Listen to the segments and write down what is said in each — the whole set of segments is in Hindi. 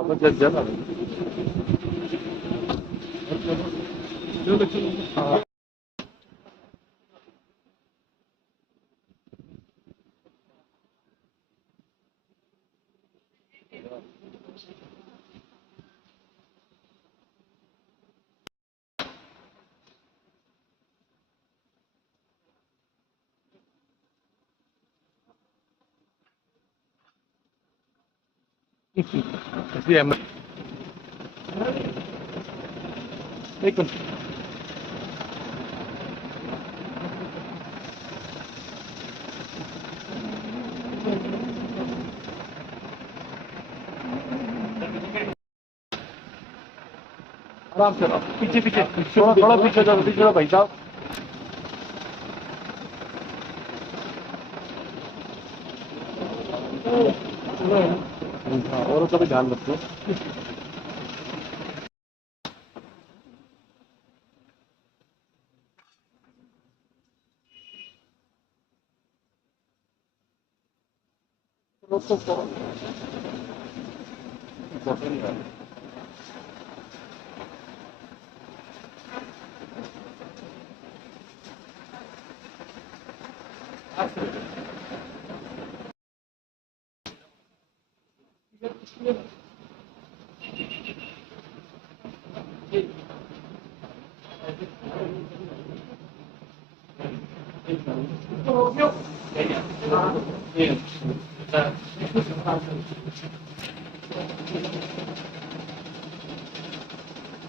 Ama gel abi. इसलिए हम एक मिनट आराम से पीछे पीछे थोड़ा थोड़ा पीछे जाओ भाई साहब। हाँ, औरों का भी ध्यान रखो। इम्पोर्टेंट है।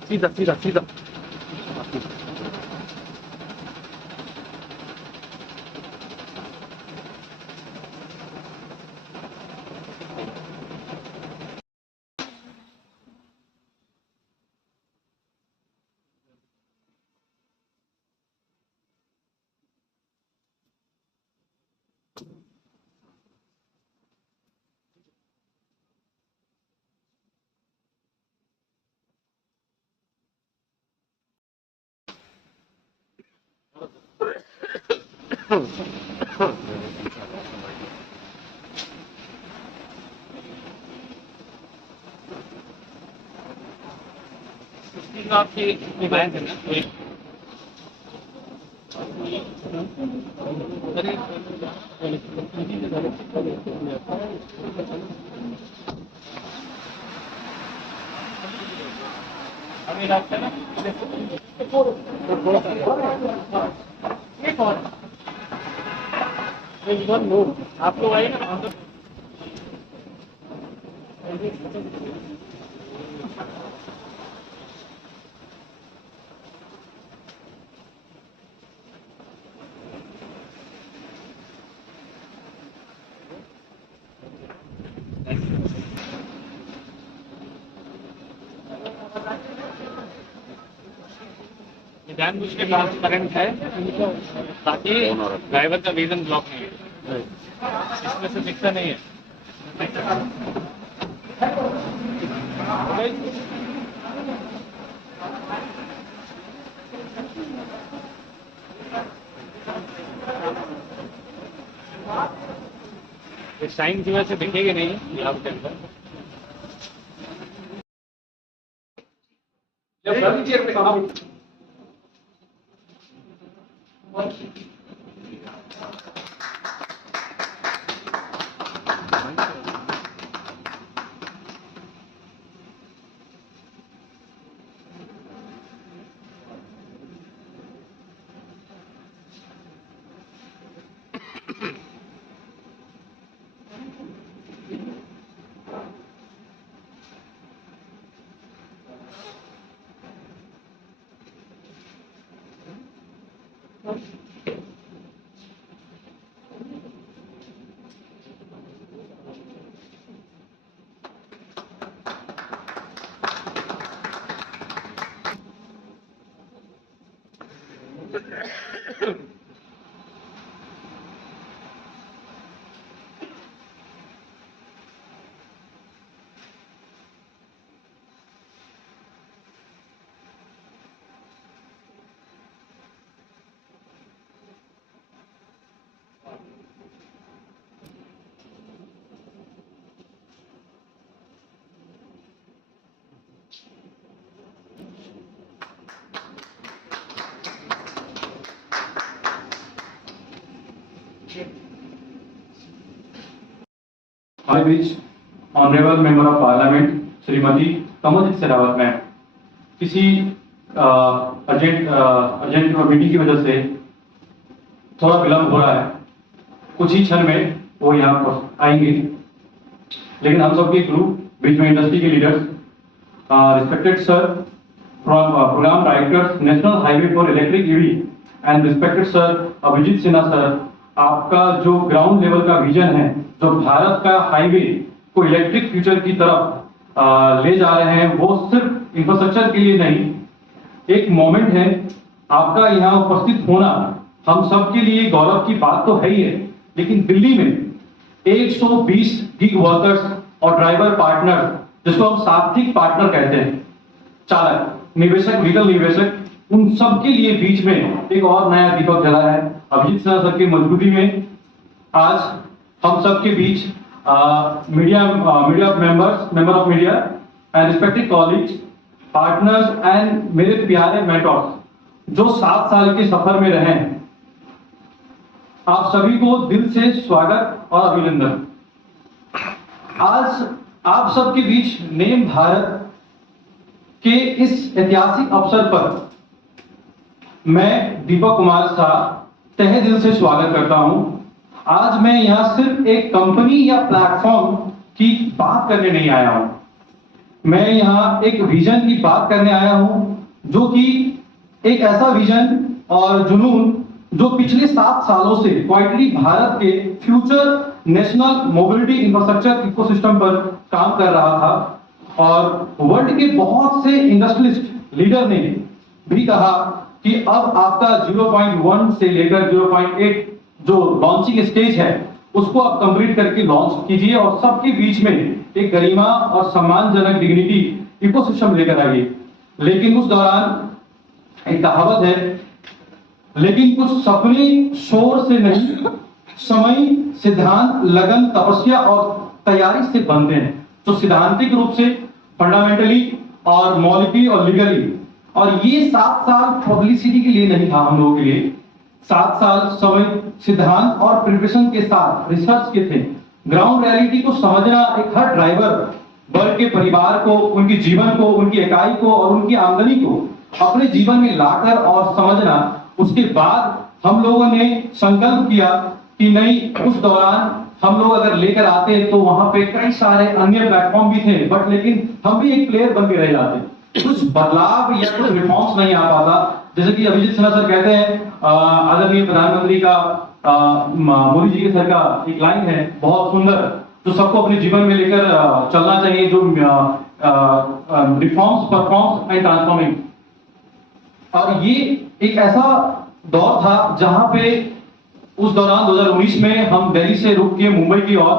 सीधा सीधा सीधा आपकी डिमांड है ना अभी रास्ते ना आप लोग आइए ना जानबूझ के ट्रांसपेरेंट है ताकि ड्राइवर का रीजन ब्लॉक नहीं है, इसमें से दिखता नहीं है। शाइन की वजह से दिखेगी नहीं यहाँ के अंदर। हमारे बीच honourable member of parliament Shrimati Kamaljeet Sherawat ma'am किसी अर्जेंट मीटिंग की वजह से थोड़ा विलंब हो रहा है। कुछ ही क्षण में वो यहाँ पर आएंगे, लेकिन हम सबके ग्रुप बीच में इंडस्ट्री के leaders, respected sir from program director national highway for electric EV and respected sir Abhijit Sinha sir, आपका जो ग्राउंड लेवल का विजन है, जो भारत का हाईवे को इलेक्ट्रिक फ्यूचर की तरफ ले जा रहे हैं, वो सिर्फ इंफ्रास्ट्रक्चर के लिए नहीं, एक मोमेंट है। आपका यहाँ उपस्थित होना हम सबके लिए गौरव की बात तो है ही है, लेकिन दिल्ली में 120 गिग वर्कर्स और ड्राइवर पार्टनर, जिसको हम सात्विक पार्टनर कहते हैं, चालक, निवेशक, लीगल निवेशक, उन सब के लिए बीच में एक और नया दीपक जला है। अभिजीत सिन्हा सर की मौजूदगी में आज हम सब के बीच media members, member of media and respected colleagues, partners and मेरे प्यारे मेंटोर्स जो 7 साल के सफर में रहे हैं, आप सभी को दिल से स्वागत और अभिनंदन। आज आप सबके बीच नेम भारत के इस ऐतिहासिक अवसर पर मैं दीपक कुमार शाह तहे दिल से स्वागत करता हूं। आज मैं यहां सिर्फ एक कंपनी या प्लेटफॉर्म की बात करने नहीं आया हूं, मैं यहां एक विजन की बात करने आया हूं, जो कि एक ऐसा विजन और जुनून जो पिछले 7 सालों से क्वाइटली भारत के future national mobility infrastructure ecosystem पर काम कर रहा था। और वर्ल्ड के बहुत से इंडस्ट्रियलिस्ट लीडर ने भी कहा कि अब आपका 0.1 से लेकर 0.8 जो लॉन्चिंग स्टेज है, उसको आप कंप्लीट करके लॉन्च कीजिए और सबके बीच में एक गरिमा और सम्मानजनक डिग्निटी इकोसिस्टम लेकर आइए। लेकिन उस दौरान एक कहावत है, लेकिन कुछ सपने शोर से नहीं, समय, सिद्धांत, लगन, तपस्या और तैयारी से बनते हैं। तो सिद्धांतिक रूप से, फंडामेंटली और मॉलिकली और लीगली। और ये 7 साल पब्लिसिटी के लिए नहीं था हम लोगों के लिए, 7 साल समय, सिद्धांत और प्रिपरेशन के साथ रिसर्च के थे। ग्राउंड रियलिटी को समझना एक हर ड्राइवर वर्ग के परिवार को, उनके जीवन को, उनकी इकाई को और उनकी आमदनी को अपने जीवन में लाकर और समझना। उसके बाद हम लोगों ने संकल्प किया कि नहीं, उस दौरान हम लोग अगर लेकर आते तो वहां पे कई सारे अन्य प्लेटफॉर्म भी थे, बट लेकिन हम भी एक प्लेयर बन के रह जाते, कुछ बदलाव या कुछ रिफॉर्म्स नहीं आ पाता। जैसे कि अभिजीत सिन्हा सर कहते हैं, आदरणीय प्रधानमंत्री का, मोदी जी के सर का एक लाइन है बहुत सुंदर, जो सबको अपने जीवन में लेकर चलना चाहिए, जो रिफॉर्म्स, परफॉर्म्स एंड ट्रांसफॉर्मिंग। और ये एक ऐसा दौर था जहां पे उस दौरान 2019 में हम दिल्ली से रुक के मुंबई की ओर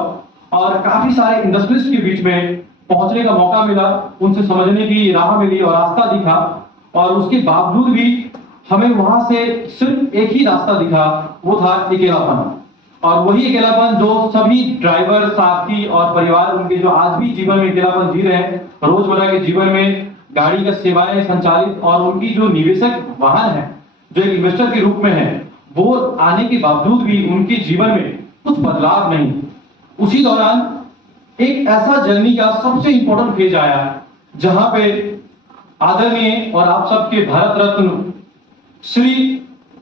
और काफी सारे इंडस्ट्रियलिस्ट के बीच में पहुंचने का मौका मिला, उनसे समझने की राह मिली और रास्ता दिखा। और उसके बावजूद भी हमें वहां से सिर्फ एक ही रास्ता दिखा, वो था अकेलापन। और वही अकेलापन जो सभी ड्राइवर, साथी और परिवार उनके जो आज भी जीवन में अकेलापन जी रहे हैं, रोजमर्रा के जीवन में गाड़ी का सेवाएं संचालित और उनकी जो निवेशक वाहन है, जो एक इन्वेस्टर के रूप में है, वो आने के बावजूद भी उनके जीवन में कुछ बदलाव नहीं। उसी दौरान एक ऐसा जर्नी का सबसे इंपॉर्टेंट फेज आया जहां पे आदरणीय और आप सबके भारत रत्न श्री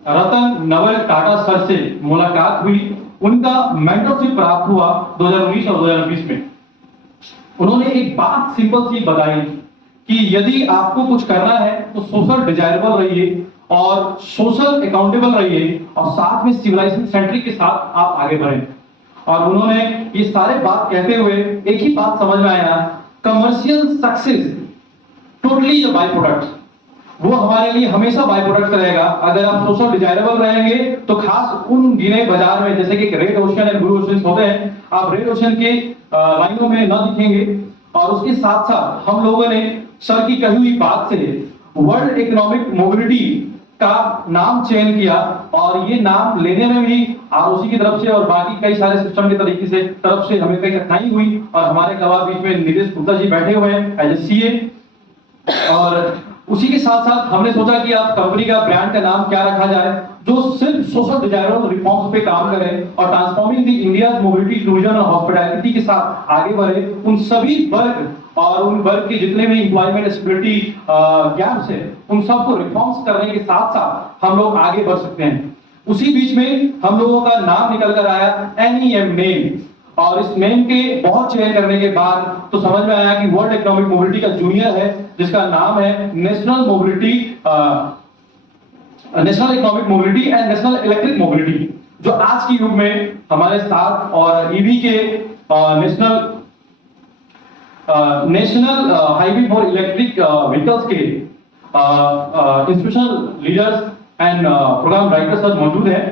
रतन नवल टाटा सर से मुलाकात हुई, उनका मेंटरशिप प्राप्त हुआ 2019 और 2020 में। उन्होंने एक बात सिंपल सी बताई कि यदि आपको कुछ करना है तो सोशल डिजायरेबल रहिए और सोशल अकाउंटेबल रहिए और साथ में सिविलाइजेशन सेंट्रिक के साथ आप आगे बढ़ें। और उन्होंने ये सारे बात कहते हुए एक ही बात समझ में आया, commercial success totally by product, वो हमारे लिए हमेशा बाय प्रोडक्ट रहेगा। अगर आप सोशल डिजायरेबल रहेंगे तो खास उन गिने बाजार में, जैसे कि red ocean and blue ocean होते हैं, आप रेड ओशन के लाइनों में न दिखेंगे। और उसके साथ साथ हम लोगों ने सर की कही हुई बात से वर्ल्ड इकोनॉमिक मोबिलिटी का नाम चयन किया, और ये नाम लेने में भी आरओसी की तरफ से और बाकी कई सारे सिस्टम के तरीके से तरफ से हमें कई कठिनाई हुई। और हमारे गवाह बीच में नीतीश गुप्ता जी बैठे हुए हैं एज ए सीए। और उसी के साथ साथ हमने सोचा कि आप कंपनी का ब्रांड का नाम क्या रखा जाए, जो सिर्फ सोशल डिजायरल रिफॉर्म्स पे काम करे और transforming the India mobility tourism और हॉस्पिटैलिटी के साथ आगे बढ़े, उन सभी वर्ग और उन वर्ग के जितने भी एम्प्लॉयमेंट एस्पिलिटी गैप्स है, उन सबको रिफॉर्म्स करने के साथ साथ हम लोग आगे बढ़ सकते हैं। उसी बीच में हम लोगों का नाम निकल कर आया NEM नेम, और इस नेम के बहुत चयन करने के बाद तो समझ में आया कि वर्ल्ड इकोनॉमिक मोबिलिटी का जूनियर है, जिसका नाम है national economic mobility and national electric mobility, जो आज के युग में हमारे साथ और ईवी के national highway for electric vehicles के institutional leaders and programme writers sir मौजूद हैं।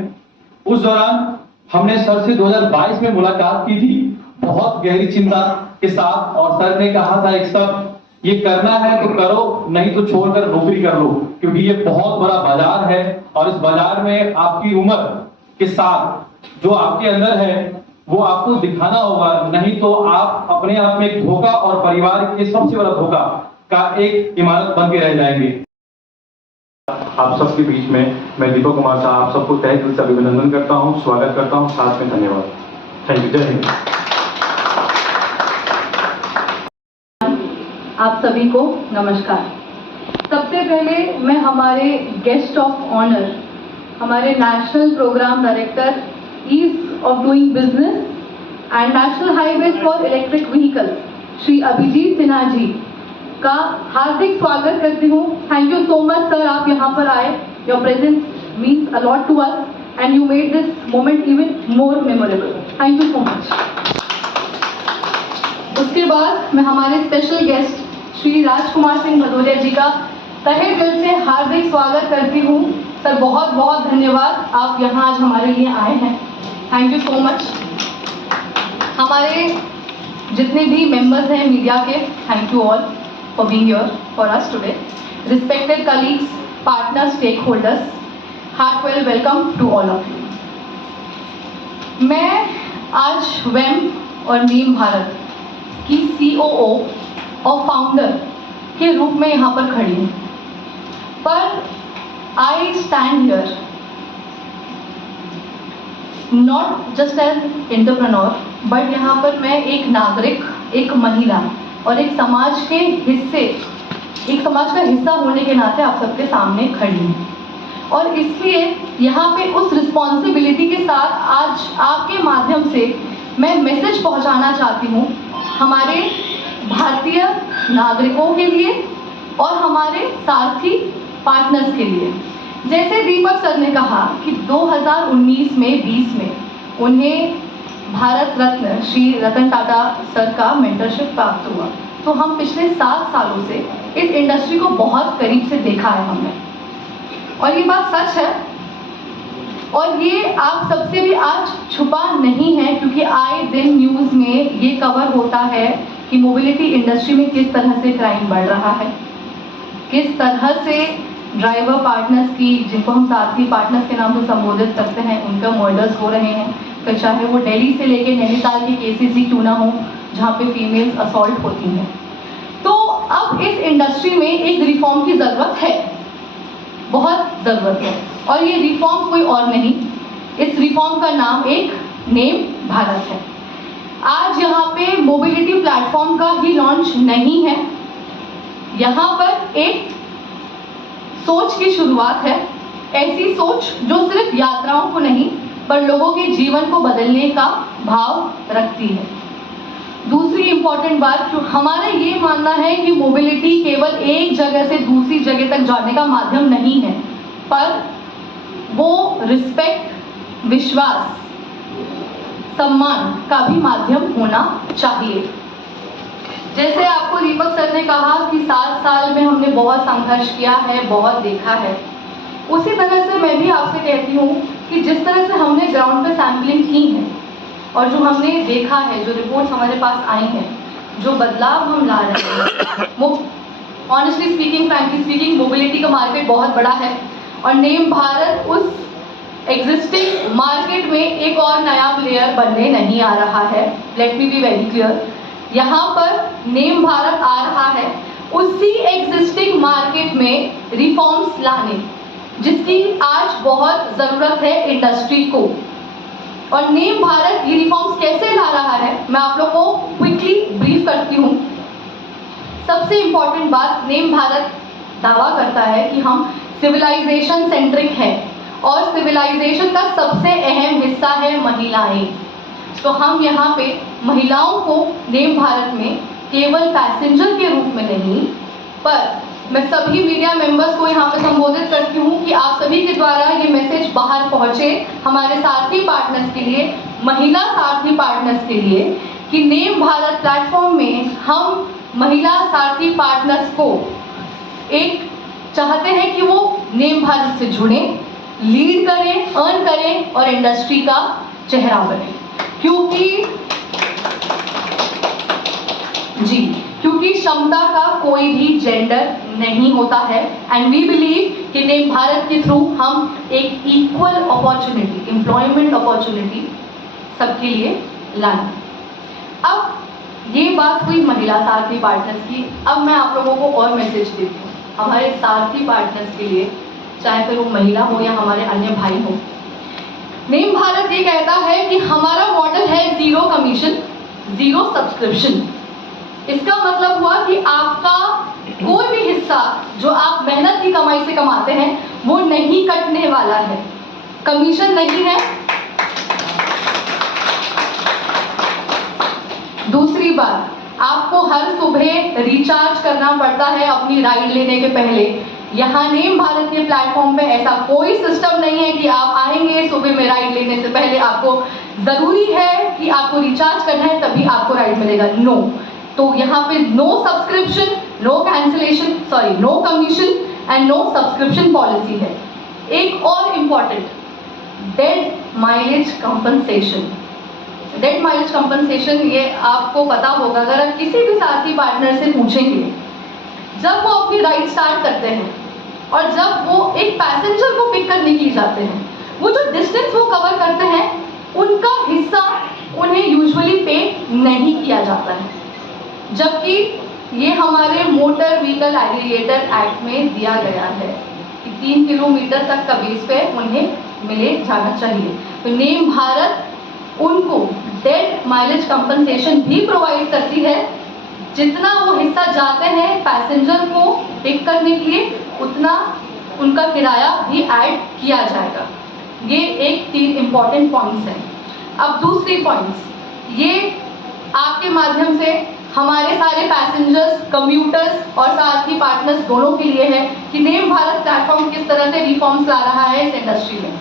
उस दौरान हमने सर से 2022 में मुलाकात की थी, बहुत गहरी चिंता के साथ, और सर ने कहा था एक सब, ये करना है तो करो, नहीं तो छोड़कर नौकरी कर लो, क्योंकि ये बहुत बड़ा बाजार है और इस बाजार में आपकी उम्र के साथ जो आपके अंदर है वो आपको दिखाना होगा, नहीं तो आप अपने आप में एक धोखा और परिवार के सबसे बड़ा धोखा का एक इमारत बन के रह जाएंगे। आप सबके बीच में मैं दीपक कुमार साहब आप सबको तहे दिल से अभिनंदन करता हूं, स्वागत करता हूं, साथ में धन्यवाद। Thank you. जय हिंद। आप सभी को नमस्कार। सबसे पहले मैं हमारे गेस्ट ऑफ ऑनर, हमारे national programme director ease of doing business and national highways for electric vehicles Shri Abhijeet Sinha ji का हार्दिक स्वागत करती हूँ। Thank you so much sir, आप यहाँ पर आए। Your presence means a lot to us and you made this moment even more memorable. Thank you so much. उसके बाद मैं हमारे स्पेशल गेस्ट श्री राजकुमार सिंह भदौरिया जी का तहे दिल से हार्दिक स्वागत करती हूँ। सर बहुत बहुत धन्यवाद, आप यहाँ आज हमारे लिए आए हैं। Thank you so much. हमारे जितने भी मेंबर्स हैं मीडिया के, thank you all for being here for us today. Respected colleagues, partners, stakeholders, heartfelt welcome to all of you. मैं आज वेम और नीम भारत की COO और फाउंडर के रूप में यहाँ पर खड़ी हूँ, पर I stand here not just as entrepreneur, but यहाँ पर मैं एक नागरिक, एक महिला और एक समाज का हिस्सा होने के नाते आप सबके सामने खड़ी हूँ। और इसलिए यहाँ पे उस रिस्पॉन्सिबिलिटी के साथ आज आपके माध्यम से मैं मैसेज पहुँचाना चाहती हूँ हमारे भारतीय नागरिकों के लिए और हमारे साथी पार्टनर्स के लिए। जैसे दीपक सर ने कहा कि 2019 में 20 में उन्हें भारत रत्न श्री रतन टाटा सर का मेंटरशिप प्राप्त हुआ, तो हम पिछले 7 सालों से इस इंडस्ट्री को बहुत करीब से देखा है हमने, और ये बात सच है। और ये आप सबसे भी आज छुपा नहीं है, क्योंकि आए दिन न्यूज़ में ये कवर होता है कि मोबिलिटी इंडस्ट्री में किस तरह से क्राइम बढ़ रहा है, किस तरह से ड्राइवर पार्टनर्स की, जिनको हम साथी पार्टनर्स के नाम से संबोधित करते हैं, उनका मर्डर्स हो रहे हैं, चाहे वो दिल्ली से लेके नैनीताल के केसेस ही क्यों ना हो जहाँ पे फीमेल्स असॉल्ट होती हैं। तो अब इस इंडस्ट्री में एक रिफॉर्म की ज़रूरत है, बहुत ज़रूरत है, और ये रिफॉर्म कोई और नहीं, इस रिफॉर्म का नाम एक नेम भारत है। आज यहाँ पे मोबिलिटी प्लेटफॉर्म का ही लॉन्च नहीं है, यहाँ पर एक सोच की शुरुआत है, ऐसी सोच जो सिर्फ यात्राओं को नहीं पर लोगों के जीवन को बदलने का भाव रखती है। दूसरी इंपॉर्टेंट बात, जो हमारा ये मानना है कि मोबिलिटी केवल एक जगह से दूसरी जगह तक जाने का माध्यम नहीं है, पर वो रिस्पेक्ट, विश्वास, सम्मान का भी माध्यम होना चाहिए। जैसे आपको दीपक सर ने कहा कि 7 साल में हमने बहुत संघर्ष किया है, बहुत देखा है, उसी तरह से मैं भी आपसे कहती हूँ कि जिस तरह से हमने ग्राउंड पे सैम्पलिंग की है और जो हमने देखा है, जो रिपोर्ट्स हमारे पास आई हैं, जो बदलाव हम ला रहे हैं, honestly speaking, frankly speaking, mobility का मार्केट बहुत बड़ा है और नेम भारत उस एग्जिस्टिंग मार्केट में एक और नया प्लेयर बनने नहीं आ रहा है। Let me be very clear, यहाँ पर नेम भारत आ रहा है उसी एग्जिस्टिंग मार्केट में रिफॉर्म्स लाने, जिसकी आज बहुत जरूरत है इंडस्ट्री को। और नेम भारत ये रिफॉर्म्स कैसे ला रहा है, मैं आप लोग को क्विकली ब्रीफ करती हूँ। सबसे इंपॉर्टेंट बात, नेम भारत दावा करता है कि हम सिविलाइजेशन सेंट्रिक है और सिविलाइजेशन का सबसे अहम हिस्सा है महिलाएं। तो हम यहाँ पे महिलाओं को नेम भारत में केवल पैसेंजर के रूप में नहीं, पर मैं सभी मीडिया मेंबर्स को यहाँ पे संबोधित करती हूँ कि आप सभी के द्वारा ये मैसेज बाहर पहुँचे हमारे सारथी पार्टनर्स के लिए, महिला सारथी पार्टनर्स के लिए, कि नेम भारत प्लेटफॉर्म में हम महिला सारथी पार्टनर्स को एक चाहते हैं कि वो नेम भारत से जुड़े, लीड करें, अर्न करें और इंडस्ट्री का चेहरा बने। क्योंकि क्षमता का कोई भी जेंडर नहीं होता है एंड वी बिलीव कि नेम भारत के थ्रू हम एक इक्वल अपॉर्चुनिटी, एम्प्लॉयमेंट अपॉर्चुनिटी सबके लिए लाएं। अब ये बात हुई महिला सारथी पार्टनर्स की। अब मैं आप लोगों को और मैसेज देती हूँ हमारे सारथी पार्टनर्स के लिए, चाहे फिर वो महिला हो या हमारे अन्य भाई हो। नेम भारत ये कहता है कि हमारा मॉडल है 0 कमीशन 0 सब्सक्रिप्शन। इसका मतलब हुआ कि आपका कोई भी हिस्सा जो आप मेहनत की कमाई से कमाते हैं वो नहीं कटने वाला है, कमीशन नहीं है। दूसरी बात, आपको हर सुबह रिचार्ज करना पड़ता है अपनी राइड लेने के पहले। यहाँ नेम भारत के प्लेटफॉर्म पे ऐसा कोई सिस्टम नहीं है कि आप आएंगे सुबह में राइड लेने से पहले आपको जरूरी है कि आपको रिचार्ज करना है तभी आपको राइड मिलेगा। नो, तो यहाँ पे no subscription, no cancellation, sorry no commission and no subscription policy है। एक और important, dead mileage compensation. Dead mileage compensation ये आपको पता होगा, अगर आप किसी भी साथी पार्टनर से पूछेंगे, जब वो अपनी राइड स्टार्ट करते हैं और जब वो एक पैसेंजर को पिक करने के लिए जाते हैं, वो जो डिस्टेंस वो कवर करते हैं उनका हिस्सा उन्हें यूजुअली पे नहीं किया जाता है, जबकि ये हमारे मोटर व्हीकल एग्रीगेटर एक्ट में दिया गया है कि 3 किलोमीटर तक का बेस पे उन्हें मिले जाना चाहिए। तो नेम भारत उनको डेड माइलेज कंपनसेशन भी प्रोवाइड करती है। जितना वो हिस्सा जाते हैं पैसेंजर को पिक करने के लिए, उतना उनका किराया भी ऐड किया जाएगा। ये एक 3 इंपॉर्टेंट पॉइंट्स हैं। अब दूसरी पॉइंट्स, ये आपके माध्यम से हमारे सारे पैसेंजर्स, कम्यूटर्स और सारथी पार्टनर्स दोनों के लिए है कि नेम भारत प्लेटफॉर्म किस तरह से रिफॉर्म्स ला रहा है इस इंडस्ट्री में।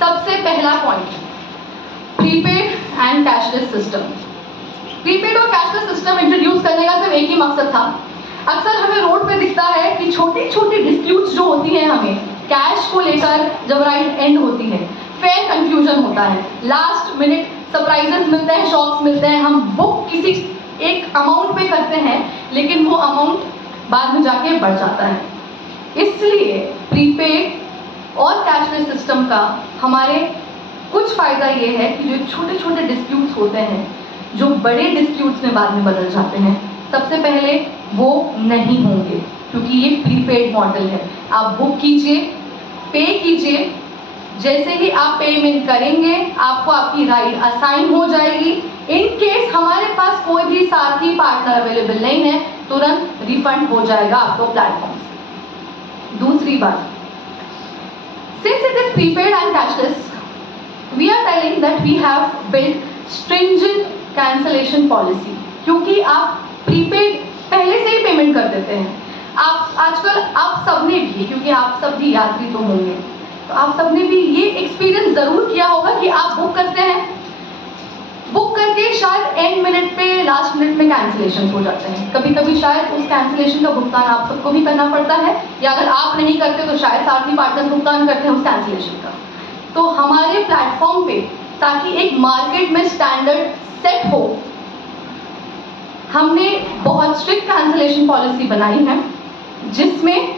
सबसे पहला point, prepaid and cashless system. Prepaid और कैशलेस सिस्टम इंट्रोड्यूस करने का सिर्फ एक ही मकसद था। अक्सर हमें रोड पे दिखता है कि छोटी छोटी डिस्प्यूट्स जो होती हैं हमें कैश को लेकर जब राइड एंड होती है, फेयर कंफ्यूजन होता है, लास्ट मिनट सरप्राइजेस मिलते हैं, शॉक्स मिलते हैं। हम बुक किसी एक अमाउंट पे करते हैं लेकिन वो अमाउंट बाद में जाके बढ़ जाता है। इसलिए प्रीपेड और कैशलेस सिस्टम का हमारे कुछ फायदा ये है कि जो छोटे छोटे डिस्प्यूट्स होते हैं जो बड़े डिस्प्यूट्स में बाद में बदल जाते हैं, सबसे पहले वो नहीं होंगे क्योंकि ये प्रीपेड मॉडल है। आप बुक कीजिए, पे कीजिए, जैसे ही आप पेमेंट करेंगे आपको आपकी राइड असाइन हो जाएगी। इन केस हमारे पास कोई भी सारथी पार्टनर अवेलेबल नहीं है, तुरंत रिफंड हो जाएगा आपको प्लेटफॉर्म से। दूसरी बात, since it is prepaid and cashless, we are telling that we have built stringent cancellation policy, क्योंकि आप प्रीपेड पहले से ही पेमेंट कर देते हैं। आप आजकल आप सबने भी, क्योंकि आप सब भी यात्री तो होंगे, तो आप सबने भी ये एक्सपीरियंस जरूर किया होगा कि आप बुक करते हैं, बुक करके शायद एंड मिनट पे, लास्ट मिनट में कैंसिलेशन हो जाते हैं। कभी कभी शायद उस कैंसिलेशन का भुगतान आप सबको भी करना पड़ता है, या अगर आप नहीं करते तो शायद सारथी पार्टनर भुगतान करते हैं उस कैंसिलेशन का। तो हमारे प्लेटफॉर्म पे, ताकि एक मार्केट में स्टैंडर्ड सेट हो, हमने बहुत स्ट्रिक्ट कैंसिलेशन पॉलिसी बनाई है, जिसमें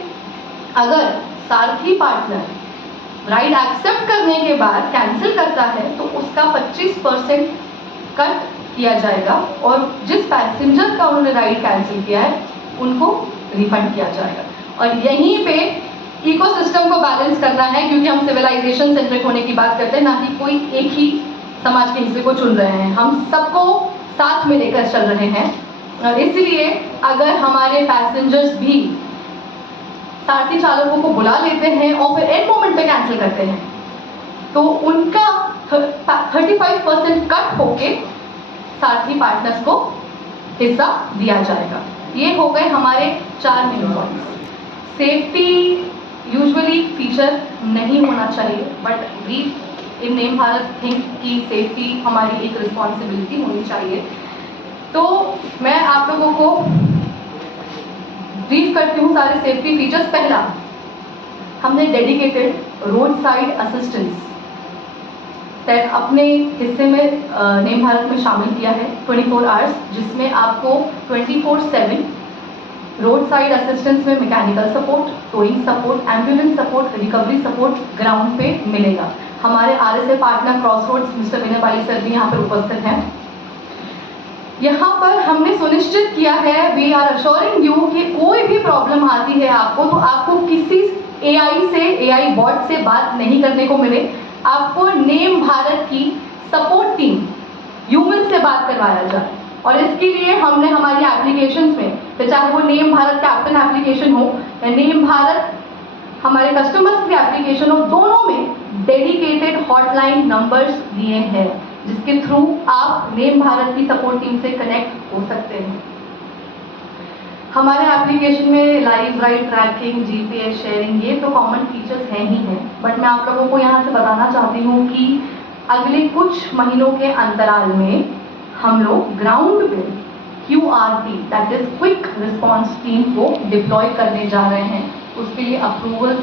अगर सारथी पार्टनर राइड एक्सेप्ट करने के बाद कैंसिल करता है तो उसका 25% कट किया जाएगा और जिस पैसेंजर का उन्होंने राइड कैंसिल किया है उनको रिफंड किया जाएगा। और यहीं पे इकोसिस्टम को बैलेंस करना है, क्योंकि हम सिविलाइजेशन सेंट्रिक होने की बात करते हैं, ना कि कोई एक ही समाज के हिस्से को चुन रहे हैं। हम सबको साथ में लेकर चल रहे हैं, और इसलिए अगर हमारे पैसेंजर्स भी सारथी चालकों को बुला लेते हैं और फिर एंड मोमेंट पे कैंसिल करते हैं, तो उनका 35% कट होके सारथी पार्टनर्स को हिस्सा दिया जाएगा। ये हो गए हमारे 4 main points. Safety usually feature नहीं होना चाहिए, but we in name Bharat think कि सेफ्टी हमारी एक रिस्पॉन्सिबिलिटी होनी चाहिए। तो मैं आप लोगों को ब्रीफ करती हूँ सारे सेफ्टी फीचर्स। पहला, हमने डेडिकेटेड रोड साइड असिस्टेंस अपने हिस्से में नेम भारत में शामिल किया है 24 आवर्स, जिसमें आपको 24/7 रोड साइड असिस्टेंस में mechanical support, towing support, ambulance support, recovery support ground पे मिलेगा। हमारे RSA पार्टनर क्रॉसरोड्स मिस्टर विनय बाली सर भी यहाँ पर उपस्थित हैं। यहाँ पर हमने सुनिश्चित किया है, वी आर अश्योरिंग यू कि कोई भी प्रॉब्लम आती है आपको, तो आपको किसी AI बॉट से बात नहीं करने को मिले। आपको नेम भारत की सपोर्ट टीम ह्यूमन से बात करवाया जाए, और इसके लिए हमने हमारी एप्लीकेशंस में, तो चाहे वो नेम भारत कैप्टन एप्लीकेशन हो या नेम भारत हमारे कस्टमर्स की एप्लीकेशन हो, दोनों में डेडिकेटेड हॉटलाइन नंबर्स दिए हैं, जिसके थ्रू आप नेम भारत की सपोर्ट टीम से कनेक्ट हो सकते हैं। हमारे एप्लीकेशन में live ride tracking, GPS sharing, ये तो कॉमन फीचर्स हैं ही हैं, बट मैं आप लोगों को यहाँ से बताना चाहती हूँ कि अगले कुछ महीनों के अंतराल में हम लोग ग्राउंड पे QRT that is quick response team को डिप्लॉय करने जा रहे हैं। उसके लिए अप्रूवल्स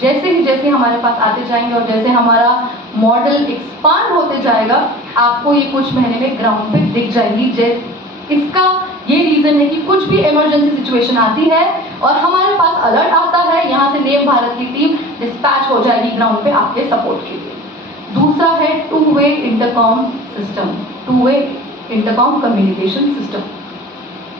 जैसे हमारे पास आते जाएंगे और जैसे हमारा मॉडल एक्सपांड होते जाएगा, आपको ये कुछ महीने में ग्राउंड पे दिख जाएगी। इसका ये रीजन है कि कुछ भी इमरजेंसी सिचुएशन आती है और हमारे पास अलर्ट आता है, यहाँ से नेम भारत की टीम डिस्पैच हो जाएगी ग्राउंड पे आपके सपोर्ट के लिए। दूसरा है two way intercom system, two way intercom communication system.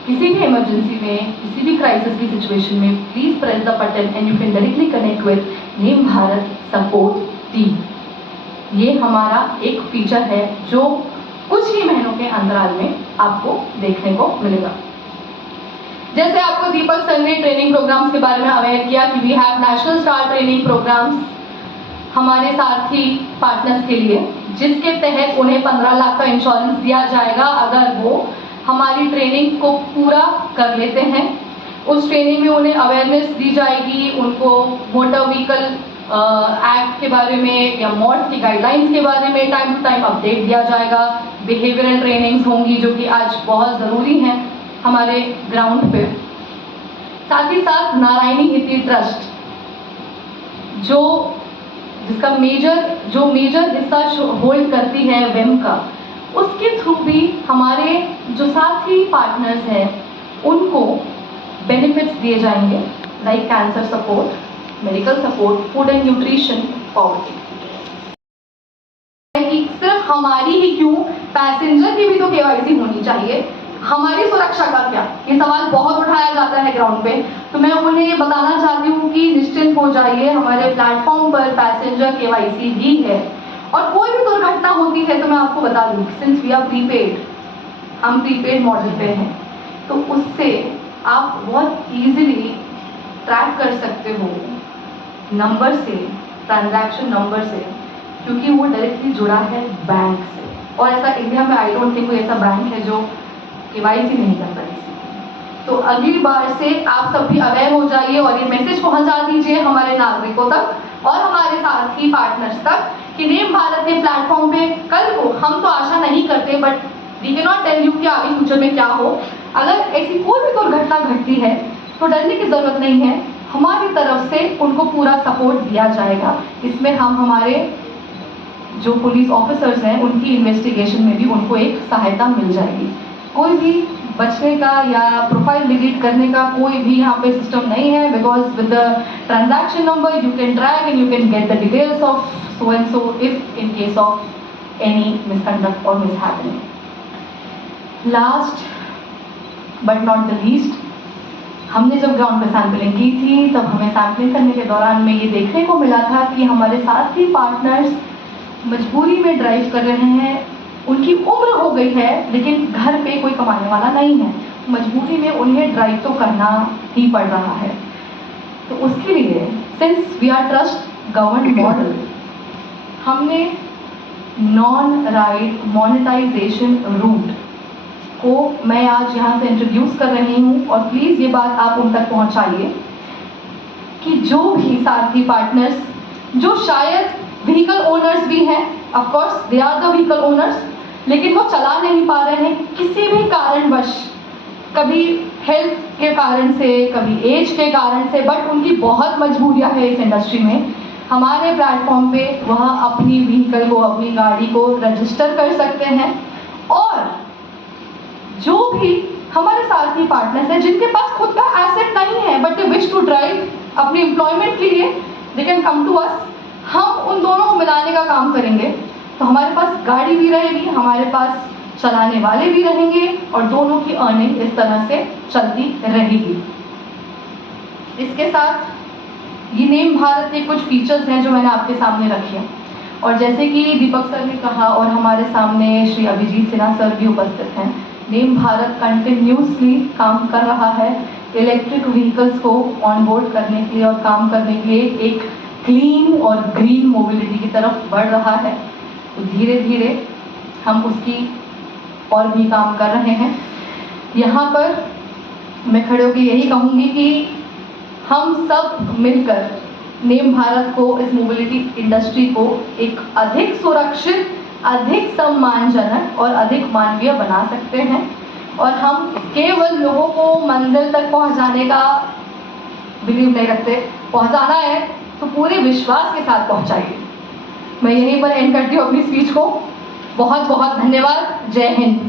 किसी भी इमरजेंसी में, किसी भी क्राइसिस की सिचुएशन में, please press the button and you can directly connect with name Bharat support team. ये हमारा एक फीचर है जो कुछ ही महीनों के अंतराल में आपको देखने को मिलेगा। जैसे आपको दीपक सर ने ट्रेनिंग प्रोग्राम्स के बारे में अवेयर किया कि we have national star training programs हमारे साथी पार्टनर्स के लिए, जिसके तहत उन्हें 15 लाख का इंश्योरेंस दिया जाएगा अगर वो हमारी ट्रेनिंग को पूरा कर लेते हैं। उस ट्रेनिंग में उन्हें अवेयरनेस दी जाएगी, उनको मोटर व्हीकल एक्ट के बारे में या मॉड्स की गाइडलाइंस के बारे में टाइम टू टाइम अपडेट दिया जाएगा। बिहेवियरल ट्रेनिंग्स होंगी जो कि आज बहुत ज़रूरी हैं हमारे ग्राउंड पे। साथ ही साथ नारायणी हिती ट्रस्ट जिसका मेजर हिस्सा होल्ड करती है वेम का, उसके थ्रू भी हमारे जो साथी पार्टनर्स हैं उनको बेनिफिट्स दिए जाएंगे, like cancer support, medical support, food and nutrition, poverty. सिर्फ हमारी ही क्यों, पैसेंजर की भी तो KYC होनी चाहिए। हमारी सुरक्षा का क्या, ये सवाल बहुत उठाया जाता है ग्राउंड पे। तो मैं उन्हें बताना चाहती हूँ कि निश्चिंत हो जाइए, हमारे प्लेटफॉर्म पर पैसेंजर KYC भी है। और कोई भी दुर्घटना होती है तो मैं आपको बता दूँ, सिंस वी आर प्रीपेड, हम प्रीपेड मॉडल पे हैं, तो उससे आप बहुत इजीली ट्रैक कर सकते हो नंबर से, ट्रांजैक्शन नंबर से, क्योंकि वो डायरेक्टली जुड़ा है बैंक से। और ऐसा इंडिया में आई डोंट थिंक कोई ऐसा बैंक है जो KYC नहीं करता किसी। तो अगली बार से आप सब भी अवेयर हो जाइए और ये मैसेज पहुंचा दीजिए हमारे नागरिकों तक और हमारे साथी पार्टनर्स तक कि नेम भारत के प्लेटफॉर्म पे कल को, हम तो आशा नहीं करते but we can not tell you कि आगे फ्यूचर में क्या हो, अगर ऐसी कोई भी दुर्घटना घटती है तो डरने की जरूरत नहीं है। हमारी तरफ से उनको पूरा सपोर्ट दिया जाएगा। इसमें हम हमारे जो पुलिस ऑफिसर्स हैं उनकी इन्वेस्टिगेशन में भी उनको एक सहायता मिल जाएगी। कोई भी बचने का या प्रोफाइल डिलीट करने का कोई भी यहाँ पे सिस्टम नहीं है, because with the transaction number you can track and you can get the details of so and so if in case of any misconduct और mishappening. Last but not the least, हमने जब ग्राउंड पे सैंपलिंग की थी तब हमें सैंपलिंग करने के दौरान में ये देखने को मिला था कि हमारे साथी पार्टनर्स मजबूरी में ड्राइव कर रहे हैं। उनकी उम्र हो गई है लेकिन घर पे कोई कमाने वाला नहीं है, मजबूरी में उन्हें ड्राइव तो करना ही पड़ रहा है। तो उसके लिए since we are trust government model, हमने नॉन राइड मोनेटाइजेशन रूट को मैं आज यहाँ से इंट्रोड्यूस कर रही हूँ और प्लीज़ ये बात आप उन तक पहुँचाइए कि जो भी सारथी पार्टनर्स जो शायद व्हीकल ओनर्स भी हैं, of course they are the vehicle owners, लेकिन वो चला नहीं पा रहे हैं किसी भी कारणवश, कभी हेल्थ के कारण से, कभी एज के कारण से, बट उनकी बहुत मजबूरियां है इस इंडस्ट्री में। हमारे प्लेटफॉर्म पे वह अपनी व्हीकल को, अपनी गाड़ी को रजिस्टर कर सकते हैं और जो भी हमारे साथी पार्टनर्स हैं जिनके पास खुद का एसेट नहीं है but they wish to drive अपनी एम्प्लॉयमेंट के लिए, they can come to us. हम उन दोनों को मिलाने का काम करेंगे। तो हमारे पास गाड़ी भी रहेगी, हमारे पास चलाने वाले भी रहेंगे और दोनों की अर्निंग इस तरह से चलती रहेगी। इसके साथ ये नेम भारत के कुछ फीचर्स हैं जो मैंने आपके सामने रखे हैं और जैसे कि दीपक सर ने कहा और हमारे सामने श्री अभिजीत सिन्हा सर भी उपस्थित हैं, नेम भारत कंटिन्यूसली काम कर रहा है इलेक्ट्रिक व्हीकल्स को ऑनबोर्ड करने के लिए और काम करने के लिए एक क्लीन और ग्रीन मोबिलिटी की तरफ बढ़ रहा है। तो धीरे धीरे हम उसकी और भी काम कर रहे हैं। यहाँ पर मैं खड़े होकर यही कहूँगी कि हम सब मिलकर नेम भारत को, इस मोबिलिटी इंडस्ट्री को एक अधिक सुरक्षित, अधिक सम्मानजनक और अधिक मानवीय बना सकते हैं और हम केवल लोगों को मंजिल तक पहुंचाने का बिलीव नहीं रखते। पहुंचाना है तो पूरे विश्वास के साथ पहुंचाइए। मैं यहीं पर एंड करती हूँ अपनी स्पीच को। बहुत बहुत धन्यवाद। जय हिंद।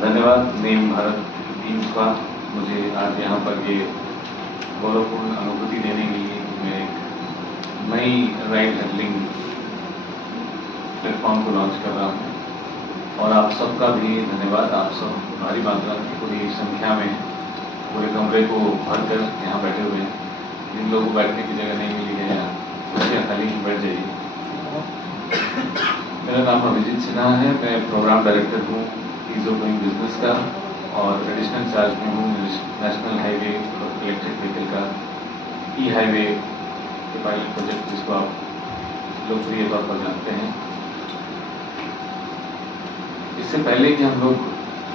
धन्यवाद नेम भारत टीम का, मुझे आज यहाँ पर ये गौरवपूर्ण अनुभूति देने के लिए मैं एक नई राइड हैंडलिंग प्लेटफॉर्म को लॉन्च कर रहा हूँ। और आप सबका भी धन्यवाद। आप सब भारी मात्रा में पूरी संख्या में पूरे कमरे को भरकर यहाँ बैठे हुए हैं। जिन लोगों को बैठने की जगह नहीं मिली है यहाँ कुर्सियाँ खाली बैठ जाइए। मेरा नाम अभिजीत सिन्हा है, मैं प्रोग्राम डायरेक्टर हूँ ईज ऑफ डूइंग बिजनेस का और एडिशनल चार्ज में हूँ नेशनल हाईवे इलेक्ट्रिक व्हीकल का ई हाईवे के पायलट प्रोजेक्ट, जिसको आप लोकप्रिय तौर पर जानते हैं। इससे पहले कि हम लोग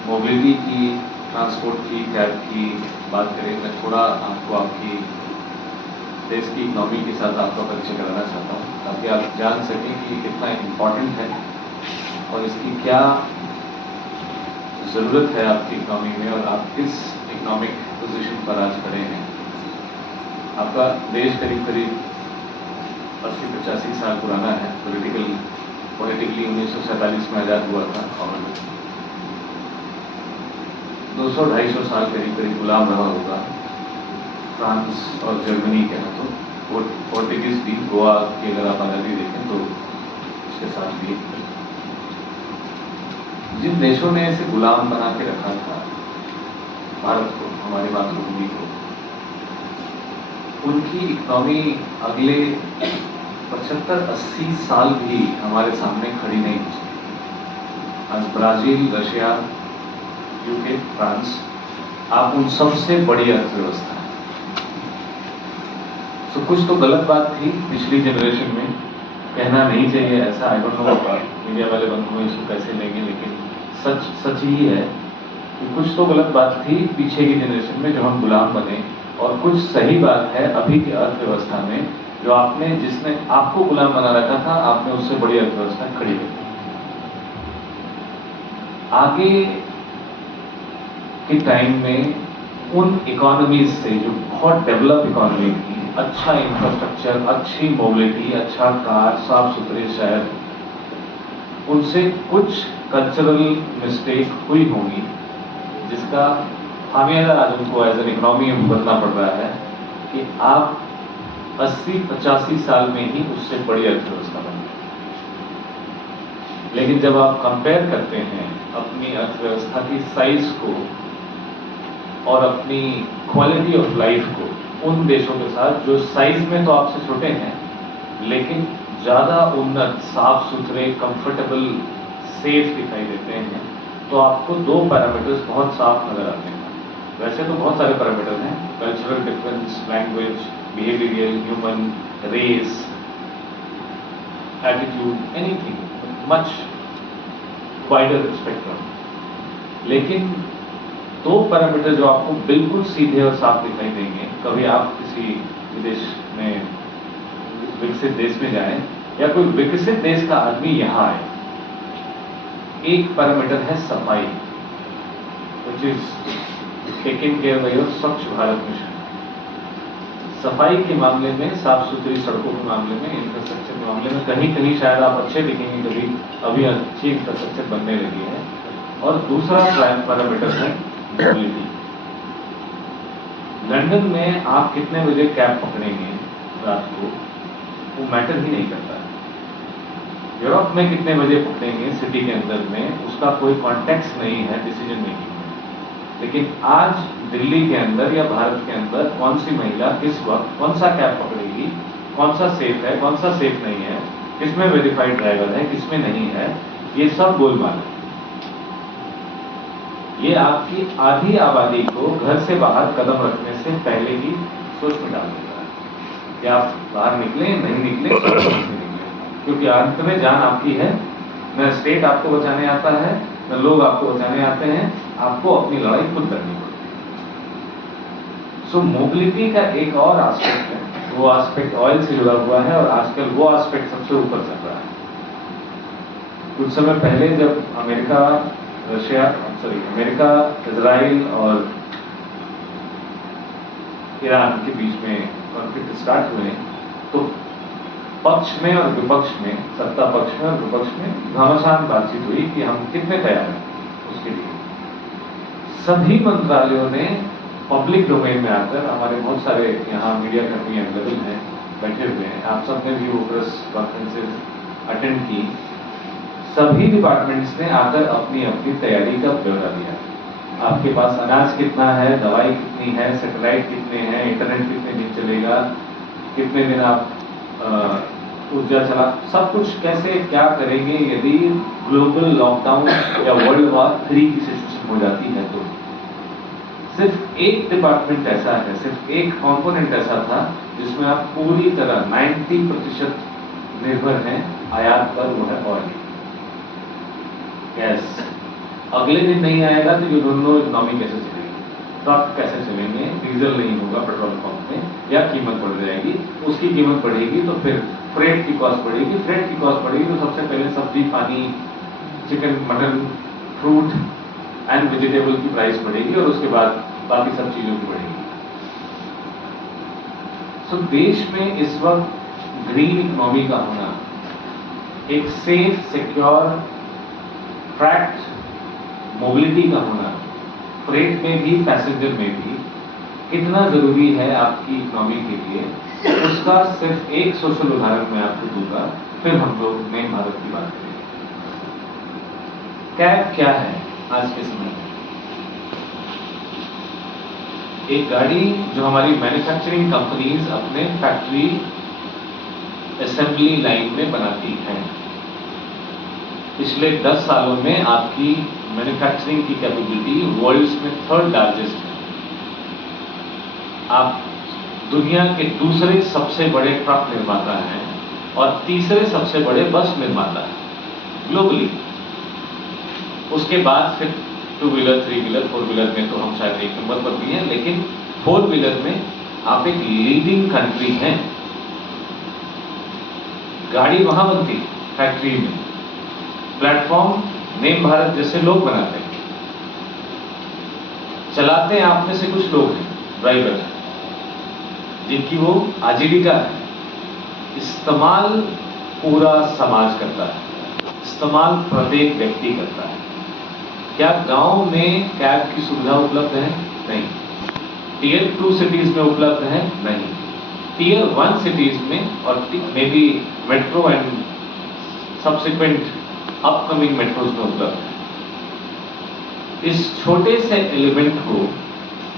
मोबिलिटी की, ट्रांसपोर्ट की, कैब की बात करें, मैं थोड़ा आपको आपकी देश की इकनॉमी के साथ आपका परिचय कराना चाहता हूँ ताकि आप जान सकें कि कितना इम्पोर्टेंट है और इसकी क्या ज़रूरत है आपकी इकनॉमी में और आप किस इकोनॉमिक पोजीशन पर आज खड़े हैं। आपका देश करीब करीब 80-85 साल पुराना है। पॉलिटिकली 1947 में आज़ाद हुआ था और 200-250 साल करीब गुलाम रहा होगा फ्रांस और जर्मनी के हाथों। पोर्टुगीज भी, गोवा की अगर आप आज़ादी देखें तो उसके साथ भी जिन देशों ने इसे गुलाम बना के रखा था भारत को, हमारी मातृभूमि को, उनकी इकोनॉमी अगले 75-80 साल भी हमारे सामने खड़ी नहीं हो सकती। आज ब्राजील, रशिया, यूके, फ्रांस, आप उन सबसे बड़ी अर्थव्यवस्था है। तो कुछ तो गलत बात थी पिछली जनरेशन में, कहना नहीं चाहिए ऐसा, आई डोंट नो मीडिया वाले बंधु में इसको कैसे लेंगे, लेकिन सच ही है कि कुछ तो गलत बात थी पीछे की जनरेशन में जो हम गुलाम बने, और कुछ सही बात है अभी की अर्थव्यवस्था में जो जिसने आपको गुलाम बना रखा था, आपने उससे बड़ी अर्थव्यवस्था खड़ी कर दी। आगे के टाइम में उन इकोनॉमीज से जो बहुत डेवलप इकोनॉमी थी, अच्छा इंफ्रास्ट्रक्चर, अच्छी मोबिलिटी, अच्छा कार, साफ सुथरे शहर, उनसे कुछ कल्चरल मिस्टेक हुई होंगी जिसका खामियाजा आज उनको एज एन इकोनॉमी भुगतना पड़ रहा है कि आप 80-85 साल में ही उससे बड़ी अर्थव्यवस्था बन लेकिन जब आप कंपेयर करते हैं अपनी अर्थव्यवस्था की साइज को और अपनी क्वालिटी ऑफ लाइफ को उन देशों के साथ जो साइज में तो आपसे छोटे हैं लेकिन ज़्यादा उन्नत, साफ सुथरे, कंफर्टेबल, सेफ दिखाई देते हैं, तो आपको दो पैरामीटर्स बहुत साफ नजर आते हैं। वैसे तो बहुत सारे पैरामीटर हैं, cultural difference, language, behavioural, human, race, attitude, anything, much wider spectrum. लेकिन दो पैरामीटर जो आपको बिल्कुल सीधे और साफ दिखाई देंगे, कभी आप किसी विदेश में, विकसित देश में जाएं या कोई विकसित देश का आदमी यहां आए, एक पैरामीटर है सफाई, which is taken care by Swachh Bharat mission. सफाई के मामले में, साफ सुथरी सड़कों के मामले में, इंफ्रास्ट्रक्चर के मामले में कहीं कहीं शायद आप अच्छे दिखेंगे, कभी अभी अच्छी इंफ्रास्ट्रक्चर बनने लगी है। और दूसरा पैरामीटर है मोबिलिटी। लंदन में आप कितने बजे कैब पकड़ेंगे रात को, वो मैटर ही नहीं करता है। यूरोप में कितने बजे पकड़ेंगे सिटी के अंदर में, उसका कोई कॉन्टेक्स्ट नहीं है डिसीजन मेकिंग में। लेकिन आज दिल्ली के अंदर या भारत के अंदर कौन सी महिला किस वक्त कौन सा कैब पकड़ेगी, कौन सा सेफ है, कौन सा सेफ नहीं है, किसमें वेरीफाइड ड्राइवर है, किसमें नहीं है, ये सब गोलमाल है। ये आपकी आधी आबादी को घर से बाहर कदम रखने से पहले ही सोच में डाल देता है कि आप बाहर निकले नहीं निकले, क्योंकि अंत में जान आपकी है, न स्टेट आपको बचाने आता है, न लोग आपको बचाने आते हैं, आपको अपनी लड़ाई खुद करनी पड़ती है। सो मोबिलिटी का एक और एस्पेक्ट है, वो एस्पेक्ट ऑयल से जुड़ा हुआ है और आजकल वो एस्पेक्ट सबसे ऊपर चल रहा है। कुछ समय पहले जब अमेरिका, इजराइल और ईरान के बीच में कॉन्फ्लिक्ट स्टार्ट हुए, तो पक्ष में और विपक्ष में, सत्ता पक्ष में और विपक्ष में घमासान बातचीत हुई कि हम कितने तैयार हैं उसके लिए। सभी मंत्रालयों ने पब्लिक डोमेन में आकर, हमारे बहुत सारे यहाँ मीडिया कर्मी अवेलेबल हैं, बैठे हुए हैं, आप सबने भी वो प्रेस कॉन्फ्रेंसेज अटेंड की, सभी डिपार्टमेंट्स ने आकर अपनी अपनी तैयारी का ब्यौरा दिया। आपके पास अनाज कितना है, दवाई कितनी है, सैटेलाइट कितने हैं, इंटरनेट कितने दिन चलेगा, कितने दिन आप ऊर्जा चला, सब कुछ कैसे क्या करेंगे यदि ग्लोबल लॉकडाउन या वर्ल्ड वॉर 3 की सिचुएशन हो जाती है। तो सिर्फ एक डिपार्टमेंट ऐसा है, सिर्फ एक कंपोनेंट ऐसा था जिसमें आप पूरी तरह 90% निर्भर हैं आयात पर, वो है ऑयल, गैस। अगले दिन नहीं आएगा तो ये दोनों इकोनॉमी कैसे चलेगी, ट्रक कैसे चलेंगे, डीजल नहीं होगा पेट्रोल पंप में, या कीमत बढ़ जाएगी, उसकी कीमत बढ़ेगी तो फिर फ्रेट की कॉस्ट बढ़ेगी, फ्रेट की कॉस्ट बढ़ेगी तो सबसे पहले सब्जी, पानी, chicken, mutton, fruit and vegetable की प्राइस बढ़ेगी और उसके बाद बाकी सब चीजों की बढ़ेगी। तो देश में इस वक्त ग्रीन इकोनॉमी का होना, एक सेफ, सिक्योर, ट्रैक्ड मोबिलिटी का होना, फ्रेट में भी पैसेंजर में भी, कितना जरूरी है आपकी इकोनॉमी के लिए, उसका सिर्फ एक सोशल उदाहरण मैं आपको दूंगा, फिर हम लोग नए भारत की बात करेंगे। कैब क्या है आज के समय में? एक गाड़ी जो हमारी मैन्युफैक्चरिंग कंपनीज अपने फैक्ट्री असेंबली लाइन में बनाती हैं। पिछले 10 सालों में आपकी मैन्युफैक्चरिंग की कैपेबिलिटी वर्ल्ड में 3rd लार्जेस्ट है। आप दुनिया के दूसरे सबसे बड़े ट्रक निर्माता हैं और तीसरे सबसे बड़े बस निर्माता हैं ग्लोबली। उसके बाद फिर 2 व्हीलर, 3 व्हीलर, 4 व्हीलर में तो हम शायद 1 नंबर पर भी हैं, लेकिन 4 व्हीलर में आप एक लीडिंग कंट्री हैं। गाड़ी वहां बनती है फैक्ट्री में, प्लेटफॉर्म नेम भारत जैसे लोग बनाते हैं, चलाते हैं आप में से कुछ लोग हैं, ड्राइवर हैं, जिनकी वो आजीविका है। इस्तेमाल पूरा समाज करता है, इस्तेमाल प्रत्येक व्यक्ति करता है। क्या गांव में कैब की सुविधा उपलब्ध है? नहीं। Tier 2 सिटीज में उपलब्ध है? नहीं। Tier 1 सिटीज में और may be metro and subsequent upcoming metros में उपलब्ध है। इस छोटे से एलिमेंट को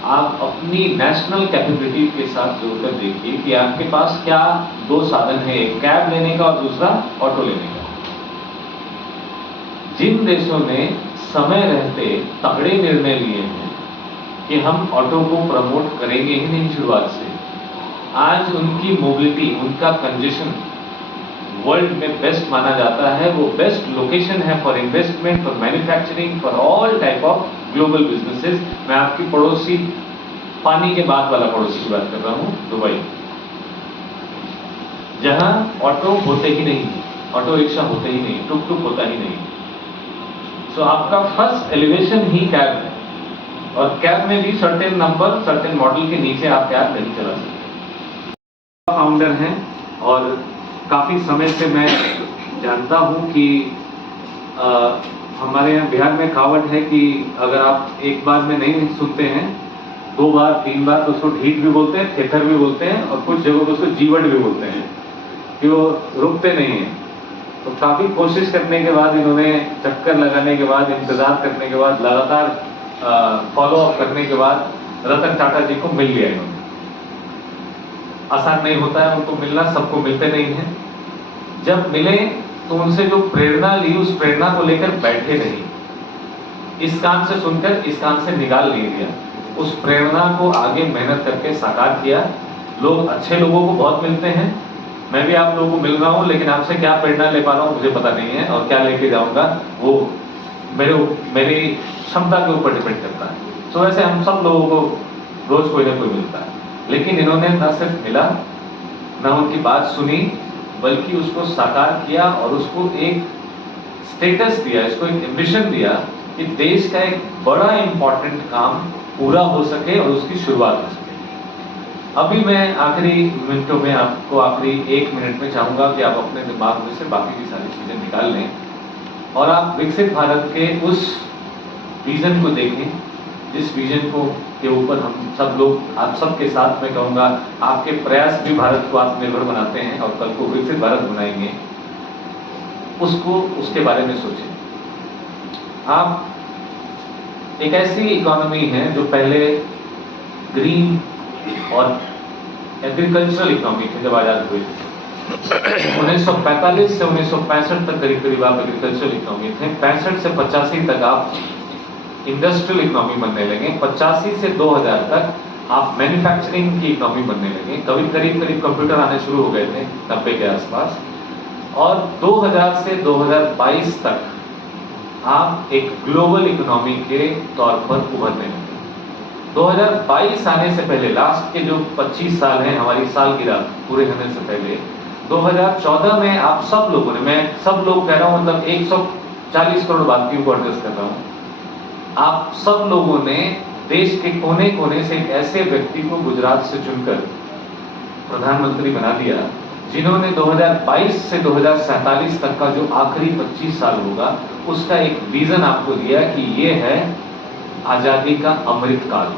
आप अपनी नेशनल कैपेबिलिटी के साथ जोड़कर देखिए कि आपके पास क्या दो साधन है, एक कैब लेने का और दूसरा ऑटो लेने का। जिन देशों ने समय रहते तगड़े निर्णय लिए हैं कि हम ऑटो को प्रमोट करेंगे ही नहीं शुरुआत से, आज उनकी मोबिलिटी, उनका कंजेशन वर्ल्ड में बेस्ट माना जाता है। वो बेस्ट लोकेशन है for investment, for manufacturing, for all type of global businesses. मैं आपकी पड़ोसी, पानी के बाद वाला पड़ोसी की बात कर रहा हूं, दुबई, जहां ऑटो होते ही नहीं, ऑटो रिक्शा होते ही नहीं, टुक टुक होता ही नहीं। सो आपका फर्स्ट एलिवेशन ही कैब है, और कैब में भी सर्टेन नंबर, सर्टेन मॉडल के नीचे आप कैब नहीं चला सकते। फाउंडर हैं और काफी समय से मैं जानता हूं कि हमारे यहाँ बिहार में कहावत है कि अगर आप एक बार में नहीं सुनते हैं, 2 बार 3 बार तो उसको ढीठ भी बोलते हैं, थेथर भी बोलते हैं, और कुछ जगहों पर उसको जीवट भी बोलते हैं कि वो रुकते नहीं हैं। तो काफी कोशिश करने के बाद, इन्होंने चक्कर लगाने के बाद, इंतजार करने के बाद, लगातार फॉलो अप करने के बाद रतन टाटा जी को मिल लिया इन्होंने। आसान नहीं होता है उनको मिलना, सबको मिलते नहीं है। जब मिले तो उनसे जो प्रेरणा ली, उस प्रेरणा को लेकर बैठे नहीं, इस कान से सुनकर इस कान से निकाल नहीं दिया, उस प्रेरणा को आगे मेहनत करके साकार किया। लोग, अच्छे लोगों को बहुत मिलते हैं, मैं भी आप लोगों को मिल रहा हूं, लेकिन आपसे क्या प्रेरणा ले पा रहा हूं मुझे पता नहीं है, और क्या लेके जाऊंगा वो मेरी क्षमता के ऊपर डिपेंड करता है। तो वैसे हम सब लोगों को रोज कोई ना कोई मिलता है, लेकिन इन्होंने न सिर्फ मिला, न उनकी बात सुनी, बल्कि उसको साकार किया और उसको एक स्टेटस दिया, इसको एक एम्बिशन दिया कि देश का एक बड़ा इंपॉर्टेंट काम पूरा हो सके और उसकी शुरुआत हो सके। अभी मैं आखिरी मिनटों में आपको, आखिरी 1 मिनट में चाहूंगा कि आप अपने दिमाग में से बाकी की सारी चीजें निकाल लें और आप विकसित भारत के उस विजन को देखें, जिस विजन को के ऊपर हम सब लोग, आप सबके साथ में कहूंगा, आपके प्रयास भी भारत को आत्मनिर्भर बनाते हैं और कल को विकसित भारत बनाएंगे, उसके बारे में सोचें। आप एक ऐसी इकोनॉमी है जो पहले ग्रीन और एग्रीकल्चरल इकोनॉमी थी जब आजाद हुई। 1945 से 1965 तक करीब करीब आप एग्रीकल्चरल इकोनॉमी थे। 65 से 85 तक आप इंडस्ट्रियल इकोनॉमी बनने लगे। 85 से 2000 तक आप मैन्युफैक्चरिंग की इकोनॉमी बनने लगे। कभी करीब कंप्यूटर आने शुरू हो गए थे 90 के आसपास, और 2000 से 2022 तक आप एक ग्लोबल इकोनॉमी के तौर पर उभरने लगे। 2022 आने से पहले, लास्ट के जो 25 साल हैं हमारी सालगिरह पूरे होने से पहले, 2014 में आप सब लोगों ने, मैं सब लोग कह रहा हूं, मतलब 140 करोड़ भारतीयों को एड्रेस कर रहा हूं, आप सब लोगों ने देश के कोने कोने से एक ऐसे व्यक्ति को गुजरात से चुनकर प्रधानमंत्री बना दिया, जिन्होंने 2022 से 2047 तक का जो आखिरी 25 साल होगा, उसका एक विजन आपको दिया कि ये है आजादी का अमृत काल।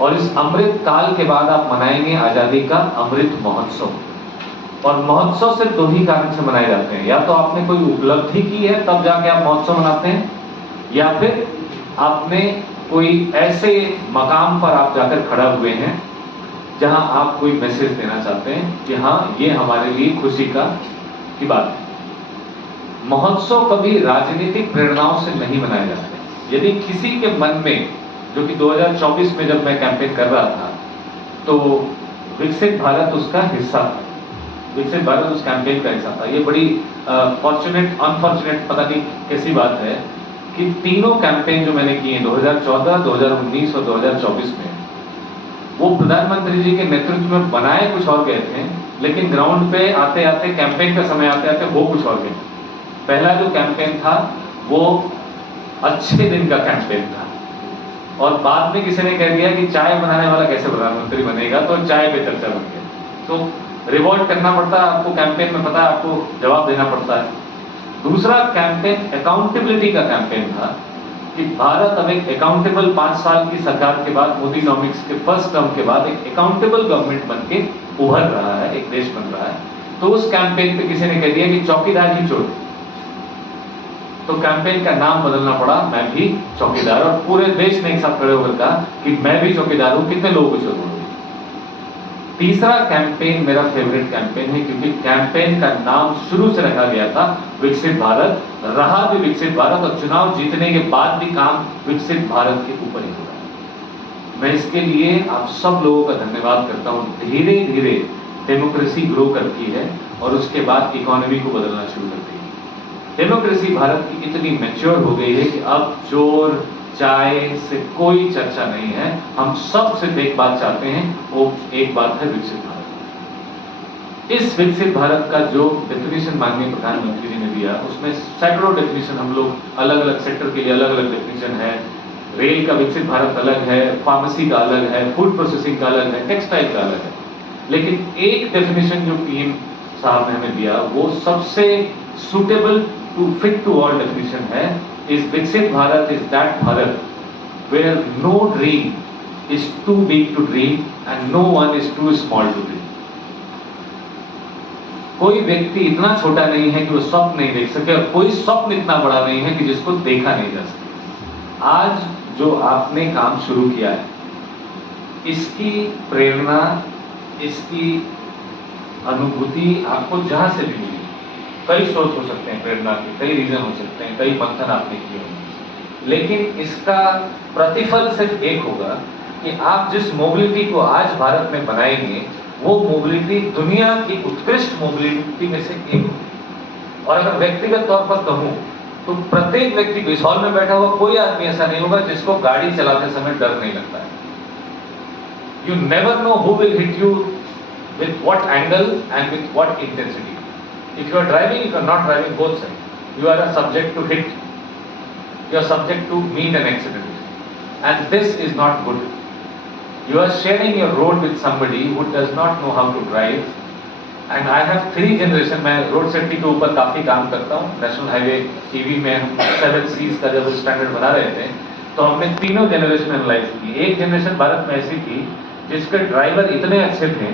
और इस अमृत काल के बाद आप मनाएंगे आजादी का अमृत महोत्सव। और महोत्सव सिर्फ 2 ही कारण से मनाए जाते हैं, या तो आपने कोई उपलब्धि की है तब जाके आप महोत्सव मनाते हैं, या फिर आपने कोई ऐसे मकाम पर आप जाकर खड़ा हुए हैं जहां आप कोई मैसेज देना चाहते हैं कि हाँ, ये हमारे लिए खुशी की बात है। महोत्सव कभी राजनीतिक प्रेरणाओं से नहीं मनाए जाते। यदि किसी के मन में, जो कि 2024 में जब मैं कैंपेन कर रहा था, तो विकसित भारत उसका हिस्सा था, विकसित भारत उस कैंपेन का हिस्सा था। ये बड़ी फॉर्चुनेट अनफॉर्चुनेट पता नहीं कैसी बात है कि तीनों कैंपेन जो मैंने किए 2014, 2019 और 2024 में, वो प्रधानमंत्री जी के नेतृत्व में बनाए कुछ और गए थे, लेकिन ग्राउंड पे आते आते, कैंपेन का समय आते आते वो कुछ और गए। पहला जो कैंपेन था वो अच्छे दिन का कैंपेन था, और बाद में किसी ने कह दिया कि चाय बनाने वाला कैसे प्रधानमंत्री बनेगा, तो चाय पे चर्चा बन गई। तो रिवॉल्ट करना पड़ता है आपको, कैंपेन में पता है आपको जवाब देना पड़ता है। दूसरा कैंपेन अकाउंटेबिलिटी का कैंपेन था कि भारत अब एक अकाउंटेबल 5 साल की सरकार के बाद, मोदी इकोनॉमिक्स के फर्स्ट टर्म के बाद एक अकाउंटेबल गवर्नमेंट बन के उभर रहा है, एक देश बन रहा है। तो उस कैंपेन पे किसी ने कह दिया कि चौकीदार ही चोर। तो कैंपेन का नाम बदलना पड़ा मैं भी चौकीदार, और पूरे देश ने एक साथ खड़े होकर कहा कि मैं भी चौकीदार हूं। कितने लोगों को जरूरत है। तीसरा कैंपेन मेरा फेवरेट कैंपेन है, क्योंकि कैंपेन का नाम शुरू से रखा गया था विकसित भारत, रहा भी विकसित भारत, और चुनाव जीतने के बाद भी काम विकसित भारत के ऊपर ही हुआ। मैं इसके लिए आप सब लोगों का धन्यवाद करता हूं। धीरे धीरे डेमोक्रेसी ग्रो करती है और उसके बाद इकोनॉमी को बदलना शुरू करती है। डेमोक्रेसी भारत की इतनी मैच्योर हो गई है कि अब चोर चाय से कोई चर्चा नहीं है। हम सब सिर्फ एक बात चाहते हैं, वो एक बात है विकसित भारत। इस विकसित भारत का जो डेफिनेशन माननीय प्रधानमंत्री जी ने दिया, उसमें सैकड़ों डेफिनेशन, हम लोग अलग अलग सेक्टर के लिए अलग अलग डेफिनेशन है। रेल का विकसित भारत अलग है, फार्मेसी का अलग है, फूड प्रोसेसिंग का अलग है, टेक्सटाइल का अलग है। लेकिन एक डेफिनेशन जो पीएम साहब ने हमें दिया, वो सबसे suitable to fit to all definition है। इस Viksit Bharat is that Bharat where no dream is too big to dream and no one is too small to dream. कोई व्यक्ति इतना छोटा नहीं है कि वो स्वप्न नहीं देख सके, और कोई स्वप्न इतना बड़ा नहीं है कि जिसको देखा नहीं जा सके। आज जो आपने काम शुरू किया है, इसकी प्रेरणा, इसकी अनुभूति आपको जहां से भी मिली, कई स्रोत हो सकते हैं प्रेरणा के, कई रीजन हो सकते हैं, कई मंथन आपने किए होंगे, लेकिन इसका प्रतिफल सिर्फ एक होगा कि आप जिस मोबिलिटी को आज भारत में बनाएंगे, वो मोबिलिटी दुनिया की उत्कृष्ट मोबिलिटी में से एक होगी। और अगर व्यक्तिगत तौर पर कहूं तो प्रत्येक व्यक्ति को, इस हॉल में बैठा हुआ कोई आदमी ऐसा नहीं होगा जिसको गाड़ी चलाते समय डर नहीं लगता है। You never know who will hit you with what angle and with what intensity. If you are driving, if you are not driving, both sides, you are a subject to hit. You are subject to meet an accident, and this is not good. You are sharing your road with somebody who does not know how to drive. And I have 3 generation. मैं रोड सेफ्टी के ऊपर काफी काम करता हूँ। नेशनल हाईवे टीवी में हम 7 C's का जब स्टैंडर्ड बना रहे थे, तो हमने तीनों जनरेशन एनालाइज की। एक जनरेशन भारत में ऐसी थी जिसके ड्राइवर इतने अच्छे थे,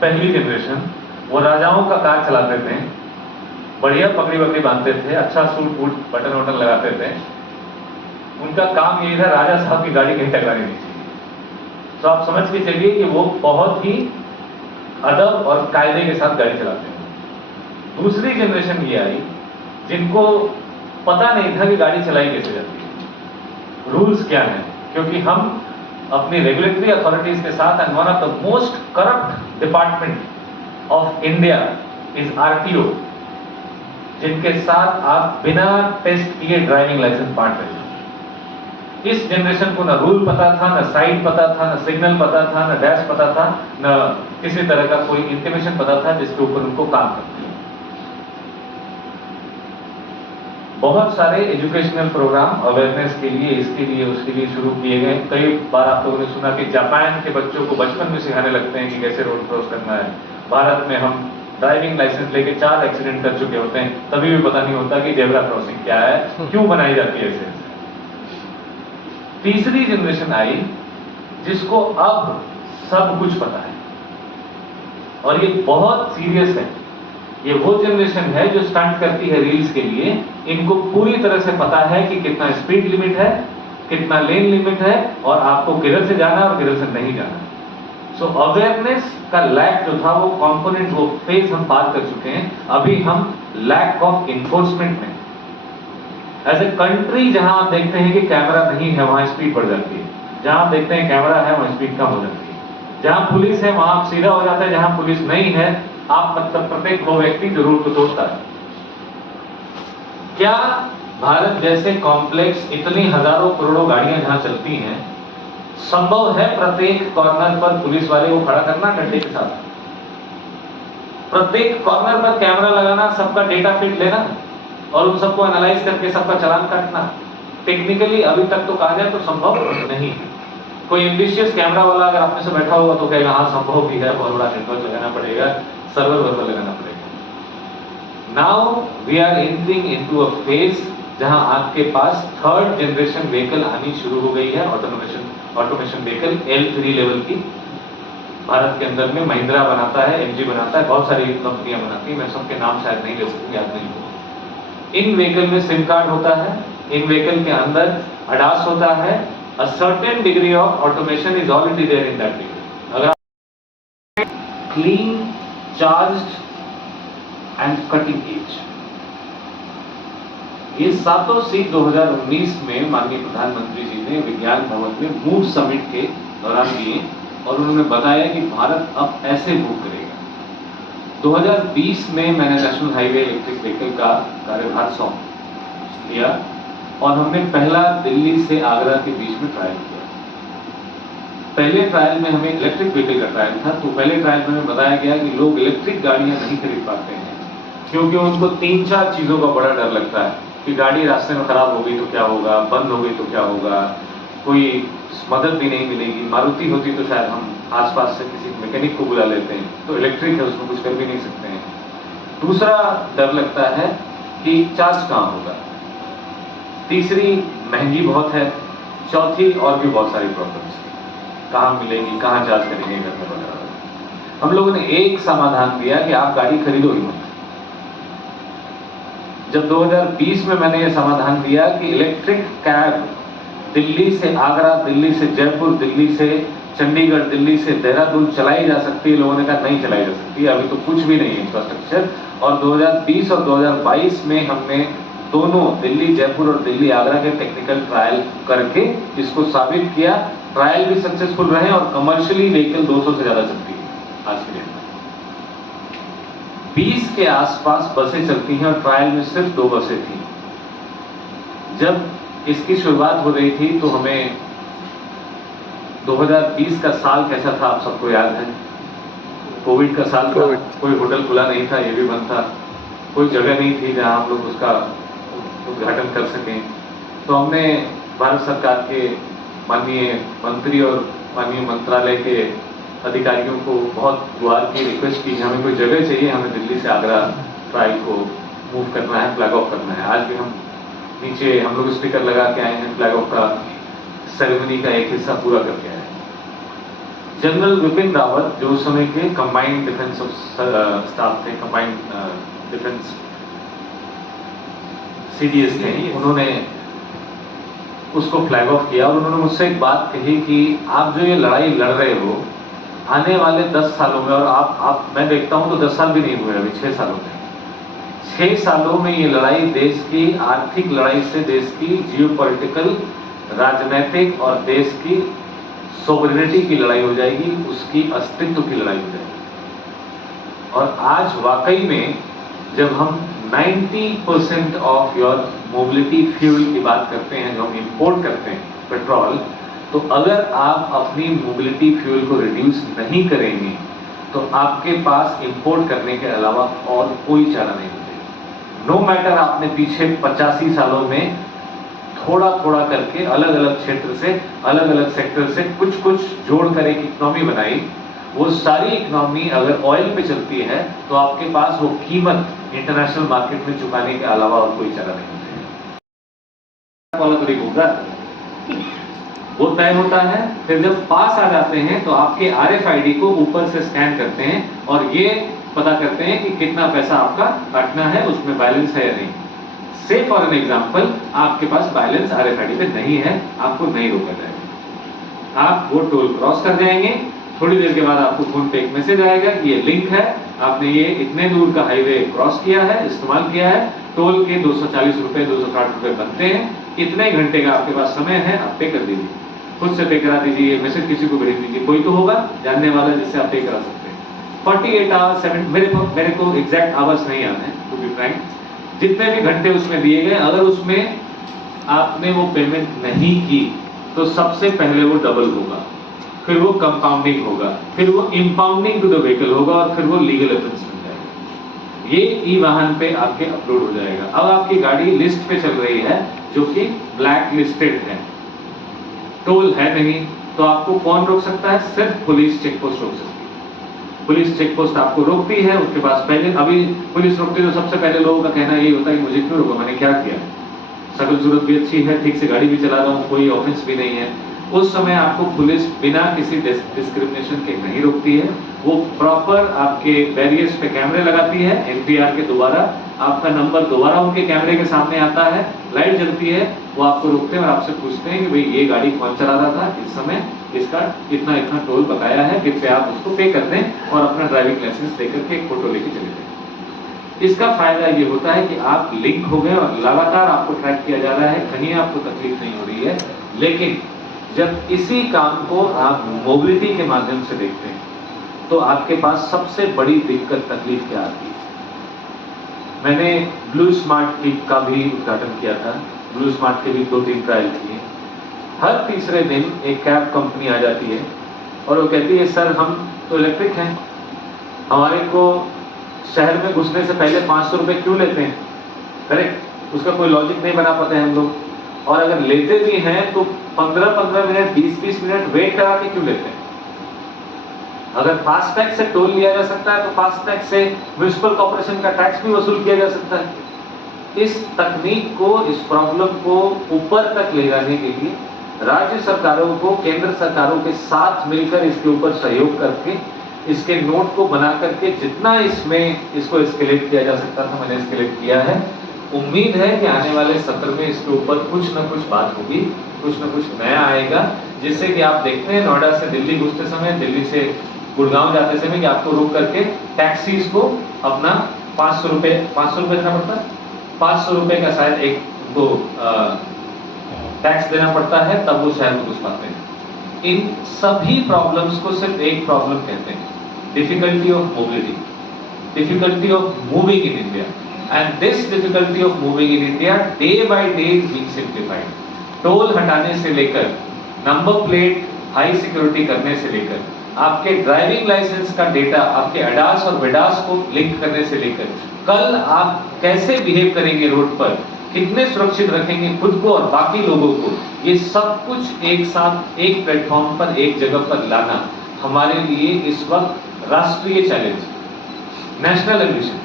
पहली जनरेशन, वो राजाओं का कार चलाते थे, बढ़िया पगड़ी वगड़ी बांधते थे, अच्छा सूट बूट बटन वटन लगाते थे। उनका काम यही था, राजा साहब की गाड़ी कहीं टकरानी नहीं चाहिए। तो आप समझ के चलिए कि वो बहुत ही अदब और कायदे के साथ गाड़ी चलाते हैं। दूसरी जनरेशन ये आई जिनको पता नहीं था कि गाड़ी चलाई कैसे जाती है, रूल्स क्या हैं, क्योंकि हम अपनी रेगुलेटरी अथॉरिटीज के साथ, and one of the most corrupt department of India is RTO, जिनके साथ आप बिना टेस्ट किए ड्राइविंग लाइसेंस बांट रहे हैं। इस जनरेशन को ना रूल पता था, ना साइड पता था, ना सिग्नल पता था, ना डैश पता था, ना किसी तरह का कोई इंटीमेशन पता था जिसके ऊपर उनको काम करना है। बहुत सारे एजुकेशनल प्रोग्राम अवेयरनेस के लिए, इसके लिए, उसके लिए शुरू किए गए। कई बार आप लोगों ने सुना कि जापान के बच्चों को बचपन में सिखाने लगते हैं कि कैसे रोड क्रॉस करना है। भारत में हम ड्राइविंग लाइसेंस लेके 4 एक्सीडेंट कर चुके होते हैं, तभी भी पता नहीं होता कि जेब्रा क्रॉसिंग क्या है, क्यों बनाई जाती है ऐसे। तीसरी जनरेशन आई जिसको अब सब कुछ पता है, और ये बहुत सीरियस है। ये वो जनरेशन है जो स्टंट करती है रील्स के लिए। इनको पूरी तरह से पता है कि कितना स्पीड लिमिट है, कितना लेन लिमिट है, और आपको किधर से जाना और किधर से नहीं जाना। सो अवेयरनेस का लैक जो था, वो कंपोनेंट, वो फेज हम पार कर चुके हैं। अभी हम लैक ऑफ इन्फोर्समेंट में, एज ए कंट्री, जहां आप देखते हैं कि कैमरा नहीं है वहां स्पीड बढ़ जाती है, जहां आप देखते हैं कैमरा है वहां स्पीड कम हो जाती है, जहां पुलिस है वहां आप सीधा हो जाता है, जहां पुलिस नहीं है आप मतलब प्रत्येक वो व्यक्ति जरूर को तोड़ता है। क्या भारत जैसे कॉम्प्लेक्स, इतनी हजारों करोड़ों गाड़ियां जहां चलती हैं, संभव है प्रत्येक कॉर्नर पर पुलिस वाले को खड़ा करना डंडे के साथ, प्रत्येक कॉर्नर पर कैमरा लगाना, सबका डेटा फीड लेना और उन सबको एनालाइज करके सबका चालान काटना? टेक्निकली अभी तक तो कहा जाए तो संभव नहीं है। कोई एम्बिशियस कैमरा वाला अगर आप में से बैठा होगा तो कहेगा हाँ संभव भी है, बहुत बड़ा नेटवर्क लगाना पड़ेगा, सर्वर वर्वर लगाना पड़ेगा। Now we are entering into a phase जहां आपके पास 3rd जनरेशन व्हीकल आनी शुरू हो गई है, ऑटोमेशन व्हीकल L3 लेवल की। भारत के अंदर में महिंद्रा बनाता है, MG बनाता है, बहुत सारी कंपनियां बनाती है, मैं सबके नाम शायद नहीं ले सकूं, याद नहीं होगा। इन व्हीकल में सिम कार्ड होता है, इन व्हीकल के अंदर ADAS होता है, a certain degree of automation is already there in that vehicle. अगर clean, charged and cutting edge, ये सातों सीख 2019 में माननीय प्रधानमंत्री जी ने विज्ञान भवन में मूव समिट के दौरान दिए और उन्होंने बताया कि भारत अब ऐसे मूव करेगा। 2020 में मैंने नेशनल हाईवे इलेक्ट्रिक व्हीकल का कार्यभार सौंप लिया और हमने पहला दिल्ली से आगरा के बीच में ट्रायल किया। पहले ट्रायल में हमें इलेक्ट्रिक व्हीकल का ट्रायल था, तो पहले ट्रायल में हमें बताया गया कि लोग इलेक्ट्रिक गाड़ियां नहीं खरीद पाते हैं क्योंकि उनको 3-4 चीजों का बड़ा डर लगता है कि गाड़ी रास्ते में खराब हो गई तो क्या होगा, बंद हो गई तो क्या होगा, कोई मदद भी नहीं मिलेगी। मारुति होती तो शायद हम आसपास से किसी मैकेनिक को बुला लेते हैं, तो इलेक्ट्रिक है उसमें कुछ कर भी नहीं सकते हैं। दूसरा डर लगता है कि चार्ज कहाँ होगा, तीसरी महंगी बहुत है, चौथी और भी बहुत सारी प्रॉब्लम्स, कहाँ मिलेगी, कहाँ चार्ज करेंगे घर में वगैरह। हम लोगों ने एक समाधान दिया कि आप गाड़ी खरीदो ही मत। जब 2020 में मैंने ये समाधान दिया कि इलेक्ट्रिक कैब दिल्ली से आगरा, दिल्ली से जयपुर, दिल्ली से चंडीगढ़, दिल्ली से देहरादून चलाई जा सकती है, लोगों ने कहा नहीं चलाई जा सकती, अभी तो कुछ भी नहीं है इंफ्रास्ट्रक्चर। और 2020 और 2022 में हमने दोनों दिल्ली जयपुर और दिल्ली आगरा के टेक्निकल ट्रायल करके इसको साबित किया। ट्रायल भी सक्सेसफुल रहे और कमर्शियली व्हीकल 200 से ज्यादा चलती है आज के दिन। 20 के आसपास बसें चलती हैं और ट्रायल में सिर्फ 2 बसें थी। जब इसकी शुरुआत हो रही थी तो हमें 2020 का साल कैसा था आप सबको याद है, कोविड का साल था, कोई होटल खुला नहीं था, ये भी बंद था, कोई जगह नहीं थी जहां हम लोग उसका उद्घाटन कर सकें। तो हमने भारत सरकार के माननीय मंत्री और माननीय मंत्रालय के अधिकारियों को बहुत गुहार की रिक्वेस्ट की, हमें कोई जगह चाहिए, हमें दिल्ली से आगरा ट्रायल को मूव करना है, फ्लैग ऑफ करना है। आज भी हम नीचे हम लोग स्पीकर लगा के आए हैं, फ्लैग ऑफ का सेरेमनी का एक हिस्सा पूरा करके आए हैं। जनरल विपिन रावत जो उस समय के कंबाइंड डिफेंस स्टाफ थे, कंबाइंड डिफेंस CDS थे, उन्होंने उसको फ्लैग ऑफ किया और उन्होंने मुझसे एक बात कही कि आप जो ये लड़ाई लड़ रहे हो आने वाले 10 सालों में, और आप मैं देखता हूं तो 10 साल भी नहीं हुए अभी, 6 सालों में, 6 सालों में ये लड़ाई देश की आर्थिक लड़ाई से देश की जियोपॉलिटिकल, राजनीतिक और देश की सोवरेनिटी की लड़ाई हो जाएगी, उसकी अस्तित्व की लड़ाई हो जाएगी। और आज वाकई में जब हम 90% ऑफ योर मोबिलिटी फ्यूल की बात करते हैं, जो हम इंपोर्ट करते हैं पेट्रोल, तो अगर आप अपनी मोबिलिटी फ्यूल को रिड्यूस नहीं करेंगे तो आपके पास इंपोर्ट करने के अलावा और कोई चारा नहीं होगा। नो मैटर आपने पीछे 85 सालों में थोड़ा थोड़ा करके अलग अलग क्षेत्र से, अलग अलग सेक्टर से कुछ कुछ जोड़कर एक इकोनॉमी बनाई, वो सारी इकोनॉमी अगर ऑयल पे चलती है तो आपके पास वो कीमत इंटरनेशनल मार्केट में चुकाने के अलावा और कोई चारा नहीं होगा। वो तय होता है, फिर जब पास आ जाते हैं तो आपके RFID को ऊपर से स्कैन करते हैं और ये पता करते हैं कि कितना पैसा आपका काटना है, उसमें बैलेंस है या नहीं। से फॉर एन एग्जाम्पल आपके पास बैलेंस RFID पे नहीं है, आपको नहीं रोका जाएगा। आप वो टोल क्रॉस कर जाएंगे, थोड़ी देर के बाद आपको फोन पे एक मैसेज आएगा कि ये लिंक है, आपने ये इतने दूर का हाईवे क्रॉस किया है, इस्तेमाल किया है, टोल के 240 रुपए 260 रुपए बनते हैं, इतने घंटे का आपके पास समय है, आप पे कर दीजिए, खुद से पे करा दीजिए, मैसेज किसी को भेज दीजिए, कोई तो होगा जानने वाला जिससे आप पे करा सकते हैं। 48 आवर्स 7 मेरे को एग्जैक्ट आवर्स नहीं आते हैं टू बी फ्रैंक, जितने भी घंटे उसमें दिए गए, अगर उसमें आपने वो पेमेंट नहीं की तो सबसे पहले वो डबल होगा, फिर वो कंपाउंडिंग होगा, फिर वो इंपाउंडिंग टू द व्हीकल होगा और फिर वो लीगल ऑफेंस बन जाएगा। ये ई वाहन पे आपके अपलोड हो जाएगा। अब आपकी गाड़ी लिस्ट पे चल रही है जो कि ब्लैक लिस्टेड है, टोल है नहीं, तो आपको कौन रोक सकता है? सिर्फ पुलिस चेक पोस्ट रोक सकती है। पुलिस चेक पोस्ट आपको रोकती है, उसके पास पहले अभी पुलिस रोकती है तो सबसे पहले लोगों का कहना यही होता है कि मुझे क्यों रोका, मैंने क्या किया, शकल सूरत भी अच्छी है, ठीक से गाड़ी भी चला रहा हूँ, कोई ऑफेंस भी नहीं है। उस समय आपको पुलिस बिना किसी डिस्क्रिमिनेशन के नहीं रोकती है, वो प्रॉपर आपके बैरियर्स पे कैमरे लगाती है NPR के द्वारा, आपका नंबर दोबारा उनके कैमरे के सामने आता है, लाइट जलती है, वो आपको रोकते हैं और आपसे पूछते हैं कि भाई ये गाड़ी कौन चला रहा था इस समय, इसका इतना इतना टोल बकाया है, कृपया आप उसको पे कर दें और अपना ड्राइविंग लाइसेंस लेकर के एक फोटो लेके चले जाएं। इसका फायदा ये होता है कि आप लिंक हो गए और लगातार आपको ट्रैक किया जा रहा है, कहीं आपको तकलीफ नहीं हो रही है। लेकिन जब इसी काम को आप मोबिलिटी के माध्यम से देखते हैं तो आपके पास सबसे बड़ी दिक्कत तकलीफ क्या आती है। मैंने ब्लू स्मार्ट का भी उद्घाटन किया था, ब्लू स्मार्ट के भी 2-3 ट्रायल किए। हर तीसरे दिन एक कैब कंपनी आ जाती है और वो कहती है सर हम तो इलेक्ट्रिक हैं, हमारे को शहर में घुसने से पहले 500 रुपये क्यों लेते हैं। करेक्ट, उसका कोई लॉजिक नहीं बना पाते हैं हम लोग, और अगर लेते भी हैं तो 15-15 मिनट 20-20 मिनट वेट करा के क्यों लेते हैं। अगर फास्टैग से टोल लिया जा सकता है तो फास्टैग से म्युनिसिपल कॉर्पोरेशन का टैक्स भी वसूल किया जा सकता है। इस तकनीक को, इस प्रॉब्लम को ऊपर तक ले जाने के लिए राज्य सरकारों को केंद्र सरकारों के साथ मिलकर इसके ऊपर सहयोग करके इसके नोट को बना करके जितना इसमें इसको एस्केलेट किया जा सकता था मैंने एस्केलेट किया है। उम्मीद है कि आने वाले सत्र में इसके ऊपर कुछ ना कुछ बात होगी, कुछ ना कुछ नया आएगा, जिससे कि आप देखते हैं नोएडा से दिल्ली घुसते समय, दिल्ली से गुड़गांव जाते समय कि आपको रोक करके टैक्सीज को अपना 500 रुपये देना पड़ता है, 500 रुपये का शायद एक उनको टैक्स देना पड़ता है, तब वो शहर में घुस पाते हैं। इन सभी प्रॉब्लम्स को सिर्फ एक प्रॉब्लम कहते हैं, difficulty of mobility, difficulty of moving in India, and this difficulty of moving in India day by day is being simplified. Toll हटाने से लेकर, नंबर प्लेट हाई सिक्योरिटी करने से लेकर, आपके ड्राइविंग लाइसेंस का डेटा आपके अडास और वेडास को लिंक करने से लेकर, कल आप कैसे बिहेव करेंगे रोड पर, कितने सुरक्षित रखेंगे खुद को और बाकी लोगों को, ये सब कुछ एक साथ एक प्लेटफॉर्म पर, एक जगह पर लाना हमारे लिए इस वक्त राष्ट्रीय चैलेंज, नेशनल एम्बिशन।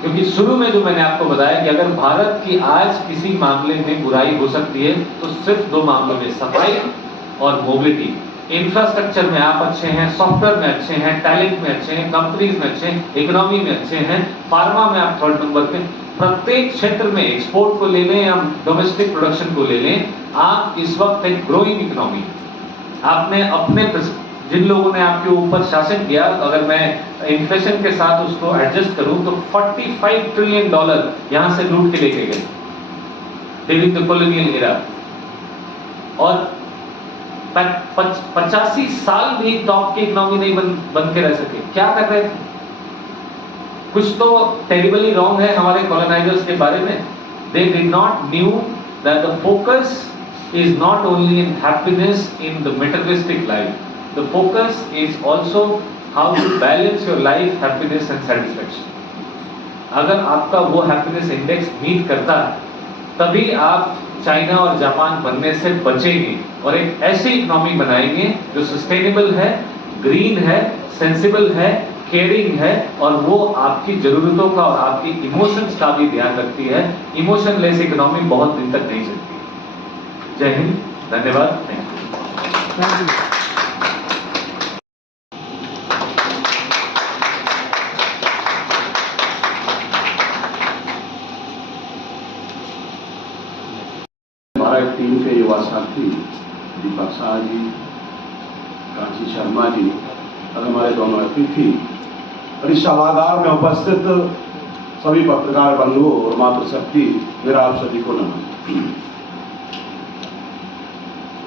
क्योंकि शुरू में जो मैंने आपको बताया कि अगर भारत की आज किसी मामले में बुराई हो सकती है तो सिर्फ 2 मामलों में, सफाई और मोबिलिटी। इंफ्रास्ट्रक्चर में आप अच्छे हैं, सॉफ्टवेयर में अच्छे हैं, टैलेंट में अच्छे हैं, कंपनीज में अच्छे हैं, इकोनॉमी में अच्छे हैं, फार्मा में आप 3rd नंबर पे, प्रत्येक क्षेत्र में, एक्सपोर्ट को ले लें या डोमेस्टिक प्रोडक्शन को ले लें, आप इस वक्त एक ग्रोइंग इकोनॉमी। आपने अपने जिन लोगों ने आपके ऊपर शासन किया, अगर मैं इन्फ्लेशन के साथ उसको एडजस्ट करूं तो $45 ट्रिलियन यहां से लूट के लेके गए ड्यूरिंग द कॉलोनियल एरा, और 85 साल भी टॉप की इकोनॉमी नहीं बन के रह सके। क्या कर रहे थे? कुछ तो टेरिबली रॉन्ग है हमारे कॉलोनाइजर्स के बारे में। They did not knew that the focus is not only in happiness in the materialistic life, the focus is also how to balance your life, happiness and satisfaction. अगर आपका वो happiness index मीट करता है तभी आप चाइना और जापान बनने से बचेंगे और एक ऐसी इकोनॉमी बनाएंगे जो सस्टेनेबल है, ग्रीन है, सेंसिबल है, केयरिंग है, और वो आपकी जरूरतों का और आपकी इमोशंस का भी ध्यान रखती है। इमोशनलेस इकोनॉमी बहुत दिन तक नहीं चलती। जय हिंद, धन्यवाद। हमारा एक टीम के युवा साथी दीपक शाह जी, कांची शर्मा जी और हमारे दोनों अतिथि और इस सभागार में उपस्थित सभी पत्रकार बंधुओं और मातृशक्ति, मेरा आप सभी को नमन।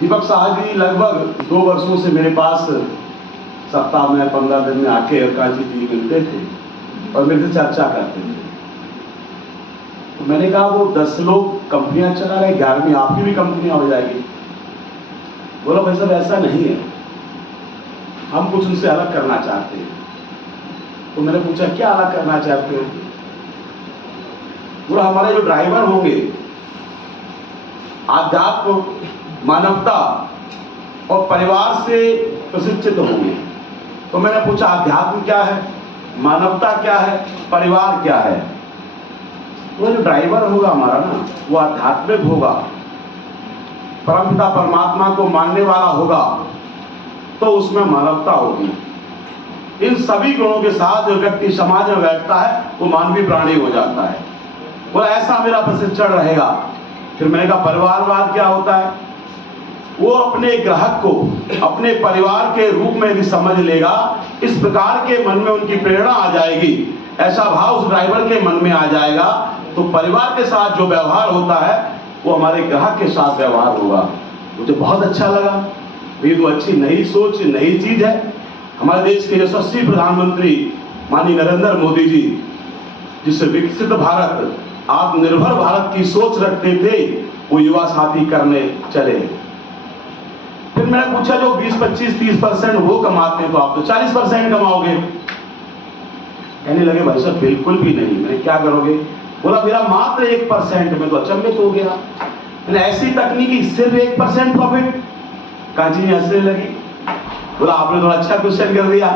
दीपक शाह जी लगभग 2 वर्षों से मेरे पास सप्ताह में 15 दिन में आके कांची जी मिलते थे और मेरे से चर्चा करते थे। तो मैंने कहा वो 10 लोग कंपनियां चला रहे, 11वीं आपकी भी कंपनियां हो जाएगी। बोला भाई साहब ऐसा नहीं है, हम कुछ उनसे अलग करना चाहते हैं। तो मैंने पूछा क्या अलग करना चाहते हो? बोला हमारे जो ड्राइवर होंगे आध्यात्म, मानवता और परिवार से प्रशिक्षित होंगे। तो मैंने पूछा आध्यात्म क्या है, मानवता क्या है, परिवार क्या है? वो जो ड्राइवर होगा हमारा ना, वो आध्यात्मिक होगा, परमपिता परमात्मा को मानने वाला होगा, तो उसमें मानवता होगी। इन सभी गुणों के साथ जो व्यक्ति समाज में बैठता है वो मानवीय प्राणी हो जाता है। बोला ऐसा मेरा प्रशिक्षण रहेगा। फिर मैंने कहा परिवारवाद क्या होता है? वो अपने ग्राहक को अपने परिवार के रूप में भी समझ लेगा, इस प्रकार के मन में उनकी प्रेरणा आ जाएगी, ऐसा भाव उस ड्राइवर के मन में आ जाएगा, तो परिवार के साथ जो व्यवहार होता है वो हमारे ग्राहक के साथ व्यवहार होगा। मुझे बहुत अच्छा लगा। ये तो अच्छी नई सोच, नई चीज है। हमारे देश के यशस्वी प्रधानमंत्री माननीय नरेंद्र मोदी जी जिससे विकसित भारत, आत्मनिर्भर भारत की सोच रखते थे, वो युवा साथी करने चले। फिर मैंने पूछा जो 20, 25, 30% वो कमाते हैं तो आप तो 40% कमाओगे। कहने लगे भाई साहब बिल्कुल भी नहीं। मैंने क्या करोगे? बोला मेरा मात्र 1%। में तो अचंभित हो गया। मैंने ऐसी तकनीकी सिर्फ 1% प्रॉफिट। काजी ने हंसने लगी। बोला आपने थोड़ा अच्छा क्वेश्चन कर दिया,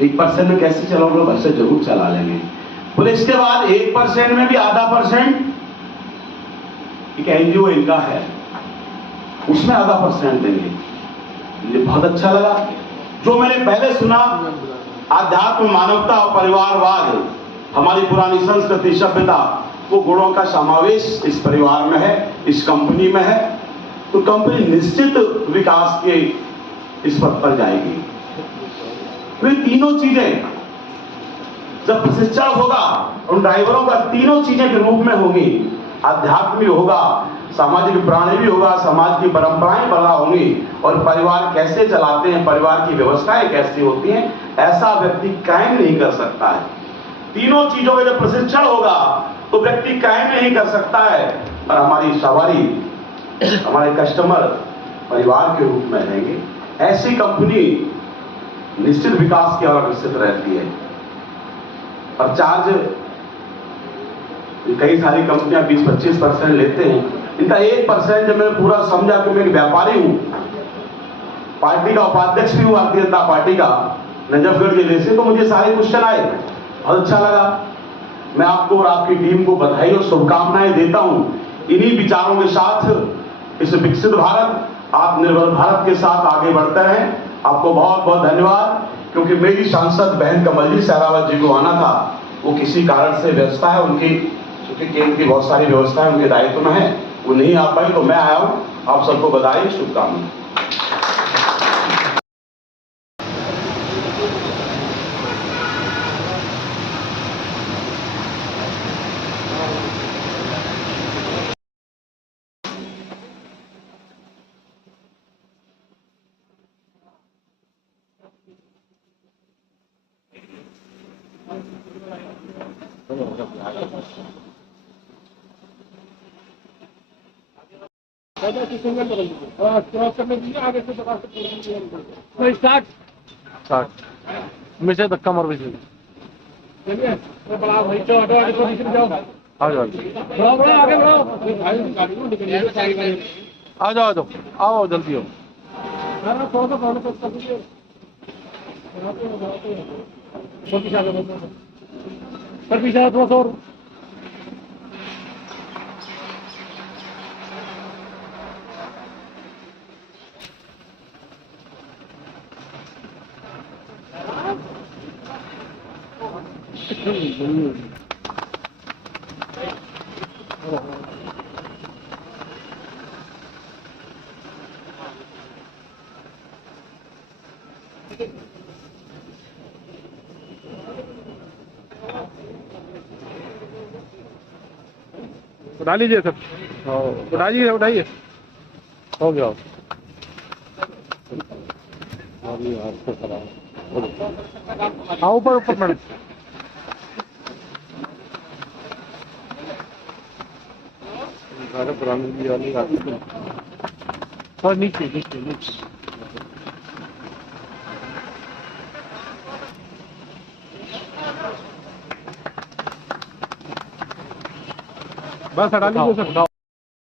1% में कैसे चलाओगे? भाई साहब जरूर चला लेंगे। बोले इसके बाद 1% में भी आधा % एक एनजीओ इनका है, उसमें आधा % देंगे। मुझे बहुत अच्छा लगा। जो मैंने पहले सुना आध्यात्म, मानवता और परिवारवाद, हमारी पुरानी संस्कृति, सभ्यता, वो गुणों का समावेश इस परिवार में है, इस कंपनी में है, तो कंपनी निश्चित विकास के इस पथ पर जाएगी। तो ये तीनों चीजें जब प्रशिक्षण होगा उन ड्राइवरों का तीनों चीजें के रूप में होंगी। आध्यात्म भी होगा, सामाजिक प्राणी भी होगा, समाज की परंपराएं बड़ा होंगी, और परिवार कैसे चलाते हैं, परिवार की व्यवस्थाएं कैसी होती हैं, ऐसा व्यक्ति कायम नहीं कर सकता है। तीनों चीजों का जब प्रशिक्षण होगा तो व्यक्ति कायम नहीं कर सकता है, और हमारी सवारी, हमारे कस्टमर परिवार के रूप में रहेंगे। ऐसी कंपनी निश्चित विकास की ओर अग्रसर रहती है। और चार्ज कई सारी कंपनियां 20-25% लेते हैं, इनका 1% जब मैंने पूरा समझा कि मैं एक व्यापारी हूं, पार्टी का उपाध्यक्ष भी हूं भारतीय जनता पार्टी का नजफगढ़ जिले से, तो मुझे सारे क्वेश्चन आए, बहुत अच्छा लगा। मैं आपको और आपकी टीम को बधाई और शुभकामनाएं देता हूं। इन्हीं विचारों के साथ इस विकसित भारत, आत्मनिर्भर भारत के साथ आगे बढ़ते रहें। आपको बहुत बहुत धन्यवाद। क्योंकि मेरी सांसद बहन कमल जी सहरावत जी को आना था, वो किसी कारण से व्यवस्था है उनकी, क्योंकि केंद्र की बहुत सारी व्यवस्थाएं उनके दायित्व में है, वो नहीं आ पाई, तो मैं आया हूं। आप सबको बधाई, शुभकामनाएं। में से धक्का मार पीछे आ जाओ आ जाओ आओ जल्दी हो। पीछे थोड़ा सा उठा लीजिए सर, उठाइए उठाइए, हो गया। हाँ ऊपर ऊपर मैडम, पुरानी और नीचे नीचे नीचे बस हटा लीजिए सर।